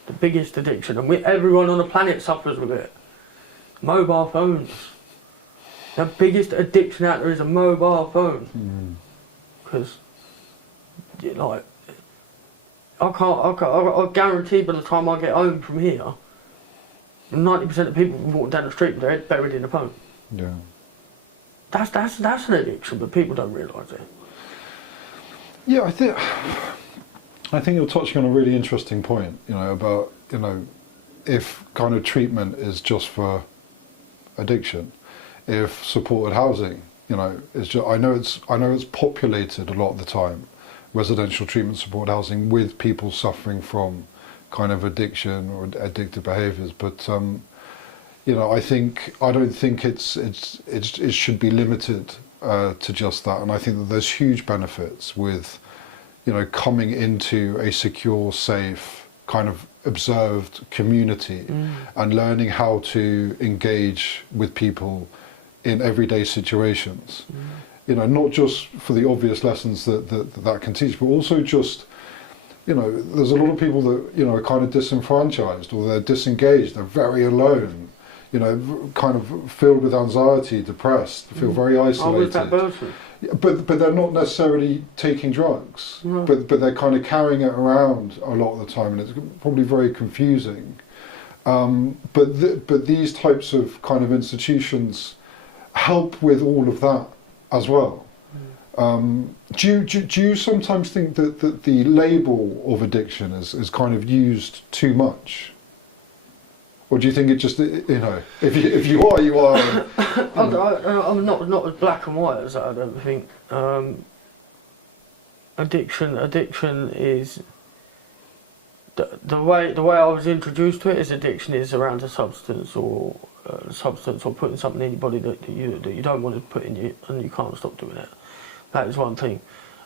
The biggest addiction, and everyone on the planet suffers with it. Mobile phones. The biggest addiction out there is a mobile phone. Because, like, I guarantee by the time I get home from here, 90% of people walking down the street with their head buried in a phone. Yeah. That's an addiction, but people don't realise it. Yeah, I think you're touching on a really interesting point, you know, about, you know, if kind of treatment is just for addiction, if supported housing You know, it's just, I know it's populated a lot of the time, residential treatment support housing, with people suffering from kind of addiction or addictive behaviours. But you know, I don't think it should be limited to just that. And I think that there's huge benefits with, you know, coming into a secure, safe, kind of observed community and learning how to engage with people in everyday situations. You know, not just for the obvious lessons that can teach, but also just, you know, there's a lot of people that, you know, are kind of disenfranchised, or they're disengaged, they're very alone, you know, kind of filled with anxiety, depressed, feel very isolated. I was that person. But they're not necessarily taking drugs, but they're kind of carrying it around a lot of the time, and it's probably very confusing. But these types of kind of institutions help with all of that as well. Do you sometimes think that the label of addiction is kind of used too much? Or do you think it just, you know, if you are, you are? I'm not as black and white as that, I don't think. Addiction is the way I was introduced to it is addiction is around a substance or putting something in your body that you don't want to put in you, and you can't stop doing it. That is one thing.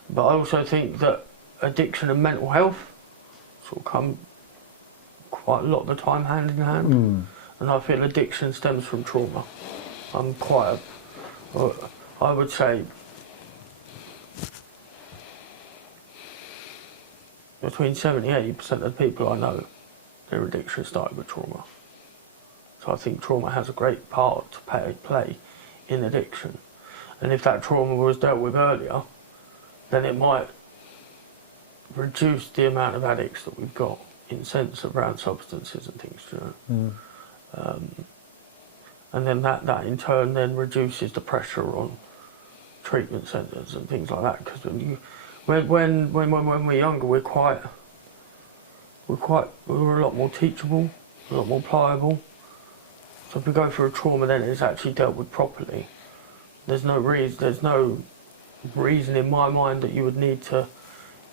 But I also think that addiction and mental health sort of come quite a lot of the time hand in hand, and I feel addiction stems from trauma. I'm I would say between 70-80% of the people I know, their addiction started with trauma. So I think trauma has a great part to play in addiction, and if that trauma was dealt with earlier, then it might reduce the amount of addicts that we've got in sense around substances and things, you know. And then that in turn then reduces the pressure on treatment centres and things like that. Because when we're younger, we're a lot more teachable, a lot more pliable. So if we go through a trauma, then it's actually dealt with properly. There's no reason in my mind that you would need to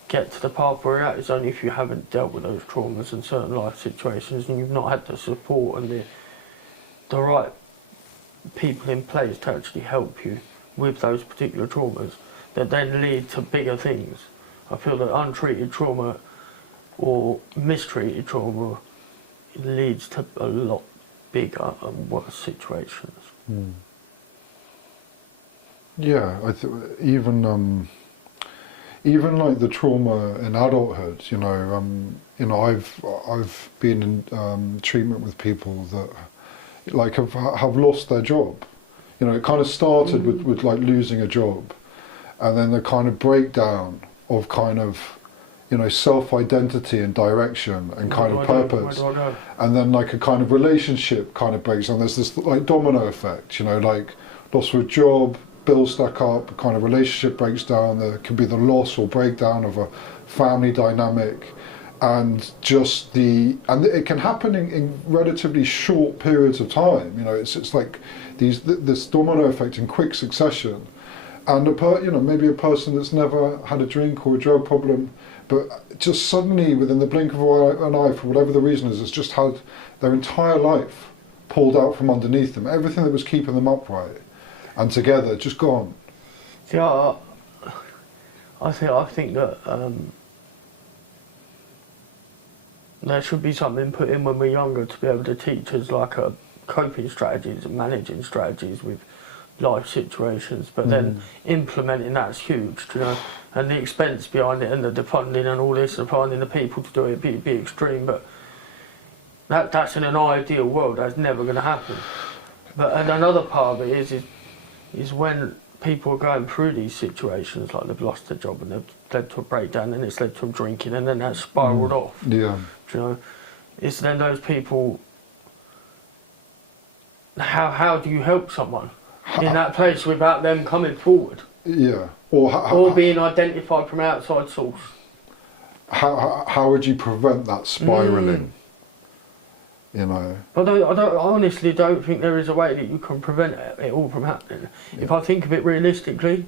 get to the path where you're at. It's only if you haven't dealt with those traumas and certain life situations, and you've not had the support and the right people in place to actually help you with those particular traumas, that then lead to bigger things. I feel that untreated trauma or mistreated trauma leads to a lot bigger and worse situations. Yeah, I think even like the trauma in adulthood, you know, I've been in treatment with people that like have lost their job. You know, it kind of started with like losing a job, and then the kind of breakdown of kind of, you know, self-identity and direction and kind of purpose, and then like a kind of relationship kind of breaks down. There's this like domino effect, you know, like loss of a job, bills stack up, kind of relationship breaks down, there can be the loss or breakdown of a family dynamic, and it can happen in relatively short periods of time. You know, it's like this domino effect in quick succession, and you know, maybe a person that's never had a drink or a drug problem, but just suddenly within the blink of an eye, for whatever the reason is, has just had their entire life pulled out from underneath them, everything that was keeping them upright and together, just gone. Yeah, I think that there should be something put in when we're younger to be able to teach us like coping strategies and managing strategies with life situations, but then implementing that's huge, you know, and the expense behind it and the funding and all this and finding the people to do it be extreme, but that's in an ideal world, that's never going to happen. But and another part of it is when people are going through these situations, like they've lost their job and they've led to a breakdown and it's led to them drinking and then that's spiralled off. Yeah. You know, it's then those people, how do you help someone in that place without them coming forward? Yeah. Or being identified from outside source. How would you prevent that spiralling? you know. But I honestly don't think there is a way that you can prevent it all from happening. Yeah. If I think of it realistically,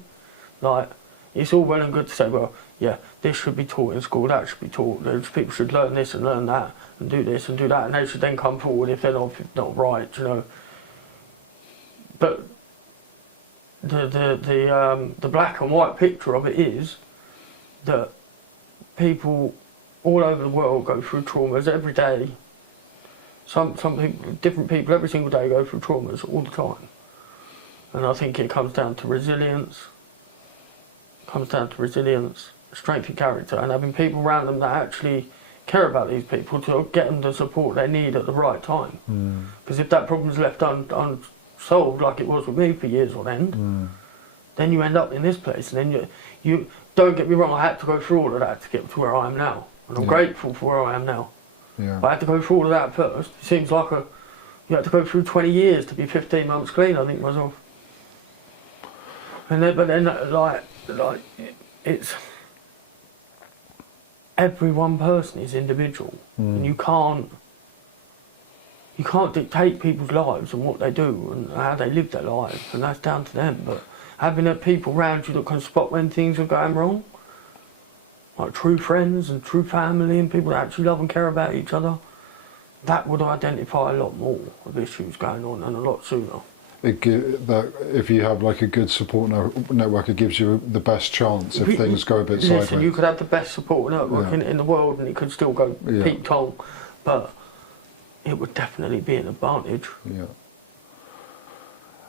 like, it's all well and good to say, well, yeah, this should be taught in school, that should be taught, people should learn this and learn that, and do this and do that, and they should then come forward if they're not right, you know. But the black and white picture of it is that people all over the world go through traumas every day. Some people, different people every single day go through traumas all the time. And I think it comes down to resilience. Strength of character, and having people around them that actually care about these people to get them the support they need at the right time. Because if that problem's left unsolved, like it was with me for years on end, then you end up in this place. And then you don't get me wrong, I had to go through all of that to get to where I am now. And I'm grateful for where I am now. Yeah. But I had to go through all of that first. It seems like you had to go through 20 years to be 15 months clean, I think, myself. And then, but then, like it's every one person is individual, and you can't dictate people's lives and what they do and how they live their lives, and that's down to them. But having people around you that can spot when things are going wrong, like true friends and true family and people that actually love and care about each other, that would identify a lot more of issues going on and a lot sooner. That if you have like a good support network, it gives you the best chance if things go a bit sideways. Listen, you could have the best support network in the world and it could still go peak tong, but it would definitely be an advantage. Yeah.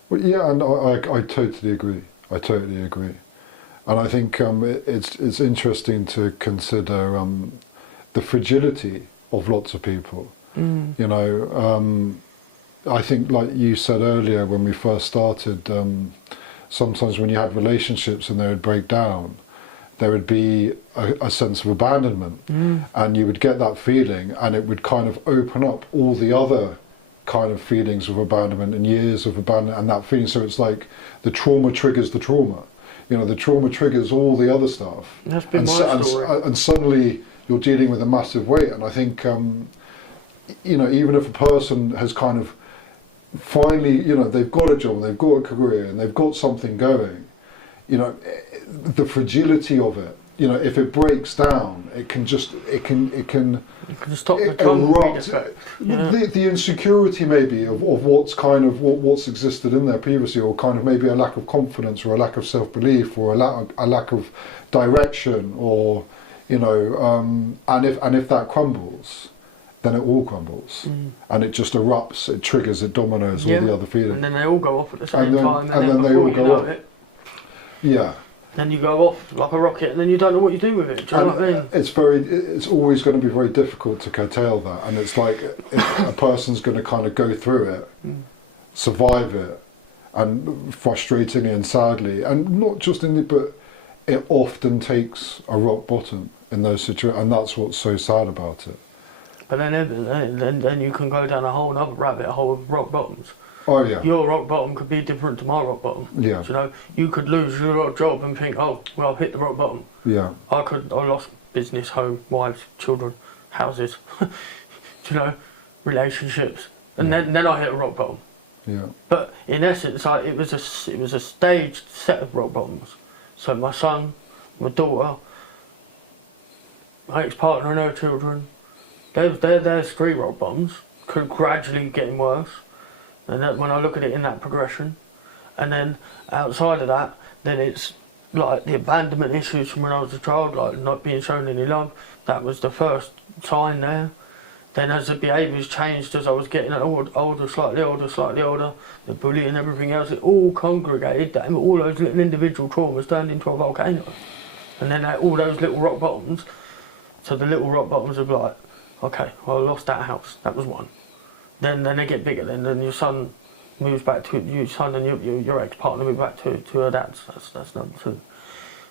Well, yeah, and I totally agree. And I think it's interesting to consider the fragility of lots of people. You know, I think, like you said earlier when we first started, sometimes when you had relationships and they would break down, there would be a sense of abandonment, and you would get that feeling, and it would kind of open up all the other kind of feelings of abandonment and years of abandonment and that feeling. So it's like the trauma triggers the trauma. You know, the trauma triggers all the other stuff. That's been my story. And suddenly you're dealing with a massive weight. And I think, you know, even if a person has kind of finally, you know, they've got a job and they've got a career and they've got something going, you know, the fragility of it, you know, if it breaks down, it can stop the tumbleweed effect. The insecurity maybe of what's kind of what's existed in there previously, or kind of maybe a lack of confidence or a lack of self-belief or a lack of direction, or, you know, and if that crumbles, then it all crumbles, and it just erupts, it triggers, it dominoes all the other feelings. And then they all go off at the same time, and then they all go off. Yeah. Then you go off like a rocket, and then you don't know what you do with it. Do you know what I mean? It's always going to be very difficult to curtail that, and it's like if a person's going to kind of go through it, survive it, and frustratingly and sadly, and not just in it, but it often takes a rock bottom in those situations, and that's what's so sad about it. But then you can go down a whole other rabbit hole of rock bottoms. Oh yeah. Your rock bottom could be different to my rock bottom. Yeah. You know, you could lose your job and think, oh, well, I've hit the rock bottom. Yeah. I lost business, home, wives, children, houses, you know, relationships, and then I hit a rock bottom. Yeah. But in essence, it was a staged set of rock bottoms. So my son, my daughter, my ex-partner and her children, there's 3 rock bottoms, gradually getting worse. And that, when I look at it in that progression, and then outside of that, then it's like the abandonment issues from when I was a child, like not being shown any love. That was the first sign there. Then as the behaviours changed as I was getting older, slightly older, the bullying and everything else, it all congregated, and all those little individual traumas turned into a volcano. And then all those little rock bottoms, so the little rock bottoms are like, okay, well, I lost that house, that was one. Then they get bigger. Then your son moves back to your son, and your ex-partner move back to her dad's. That's number 2.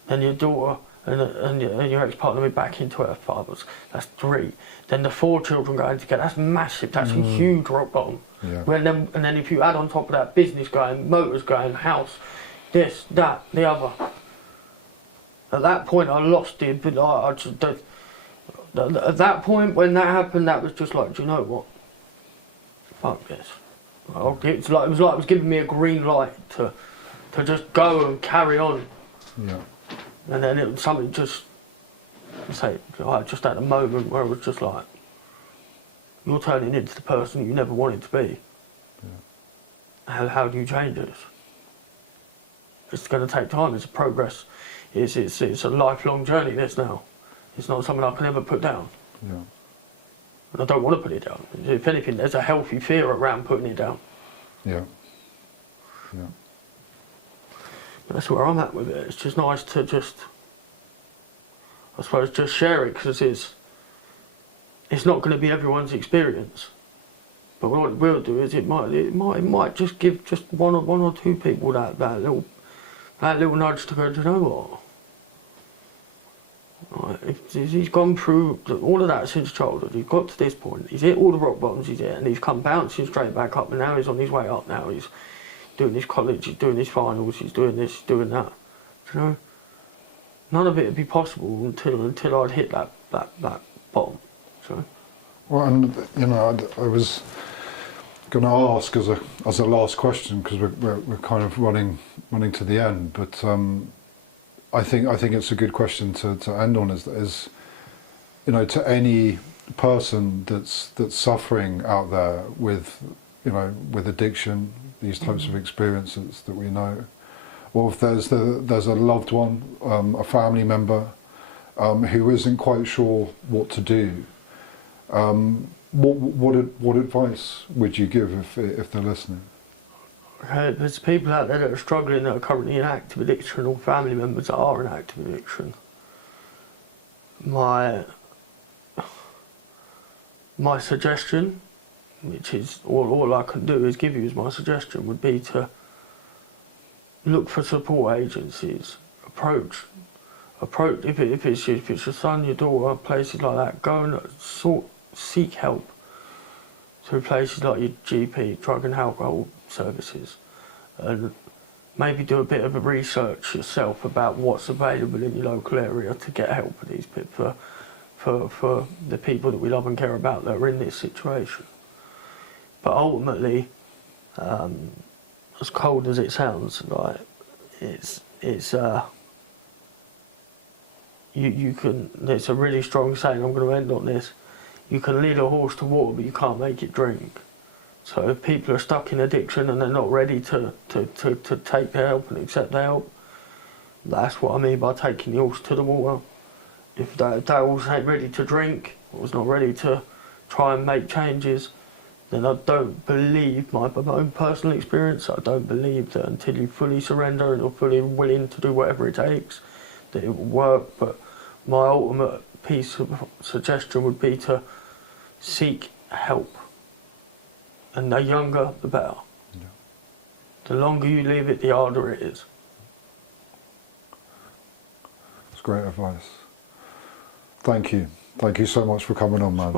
Then your daughter and your ex-partner move back into her father's. That's 3. Then the 4 children going together. That's massive. That's a huge rock bottom. Yeah. And then if you add on top of that business going, motors going, house, this, that, the other. At that point, I lost it. But at that point when that happened, that was just like, do you know what? fuck this. It was like it was giving me a green light to just go and carry on. Yeah. And then it was something just at a moment where it was just like, you're turning into the person you never wanted to be. Yeah. How do you change this? It's going to take time. It's a progress. It's a lifelong journey. This now. It's not something I can ever put down. Yeah. And I don't want to put it down. If anything, there's a healthy fear around putting it down. Yeah. Yeah. But that's where I'm at with it. It's just nice to I suppose, just share it, because it's not going to be everyone's experience. But what it will do is it might just give just one or two people that little nudge to go, do you know what? Right, if he's gone through all of that since childhood, he's got to this point, he's hit all the rock bottoms he's hit, and he's come bouncing straight back up, and now he's on his way up now. He's doing his college, he's doing his finals, he's doing this, he's doing that. Do you know? None of it would be possible until I'd hit that bottom. So. Well, and you know, I was going to ask as a last question, because we're kind of running to the end, but I think it's a good question to end on. Is you know, to any person that's suffering out there with, you know, with addiction, these types of experiences that we know, or if there's a loved one, a family member who isn't quite sure what to do, what advice would you give if they're listening? There's people out there that are struggling, that are currently in active addiction, or family members that are in active addiction. My suggestion, which is all I can do is give you as my suggestion, would be to look for support agencies. Approach if it's your son, your daughter, places like that. Go and seek help through places like your GP, drug and alcohol services, and maybe do a bit of a research yourself about what's available in your local area to get help with these people, for the people that we love and care about that are in this situation. But ultimately, as cold as it sounds, like you can. It's a really strong saying. I'm going to end on this. You can lead a horse to water, but you can't make it drink. So if people are stuck in addiction and they're not ready to take their help and accept their help, that's what I mean by taking the horse to the water. If that horse ain't ready to drink, or is not ready to try and make changes, then I don't believe, my own personal experience, I don't believe that until you fully surrender and are fully willing to do whatever it takes, that it will work. But my ultimate piece of suggestion would be to seek help. And the younger, the better. Yeah. The longer you leave it, the harder it is. It's great advice. Thank you. Thank you so much for coming on, man.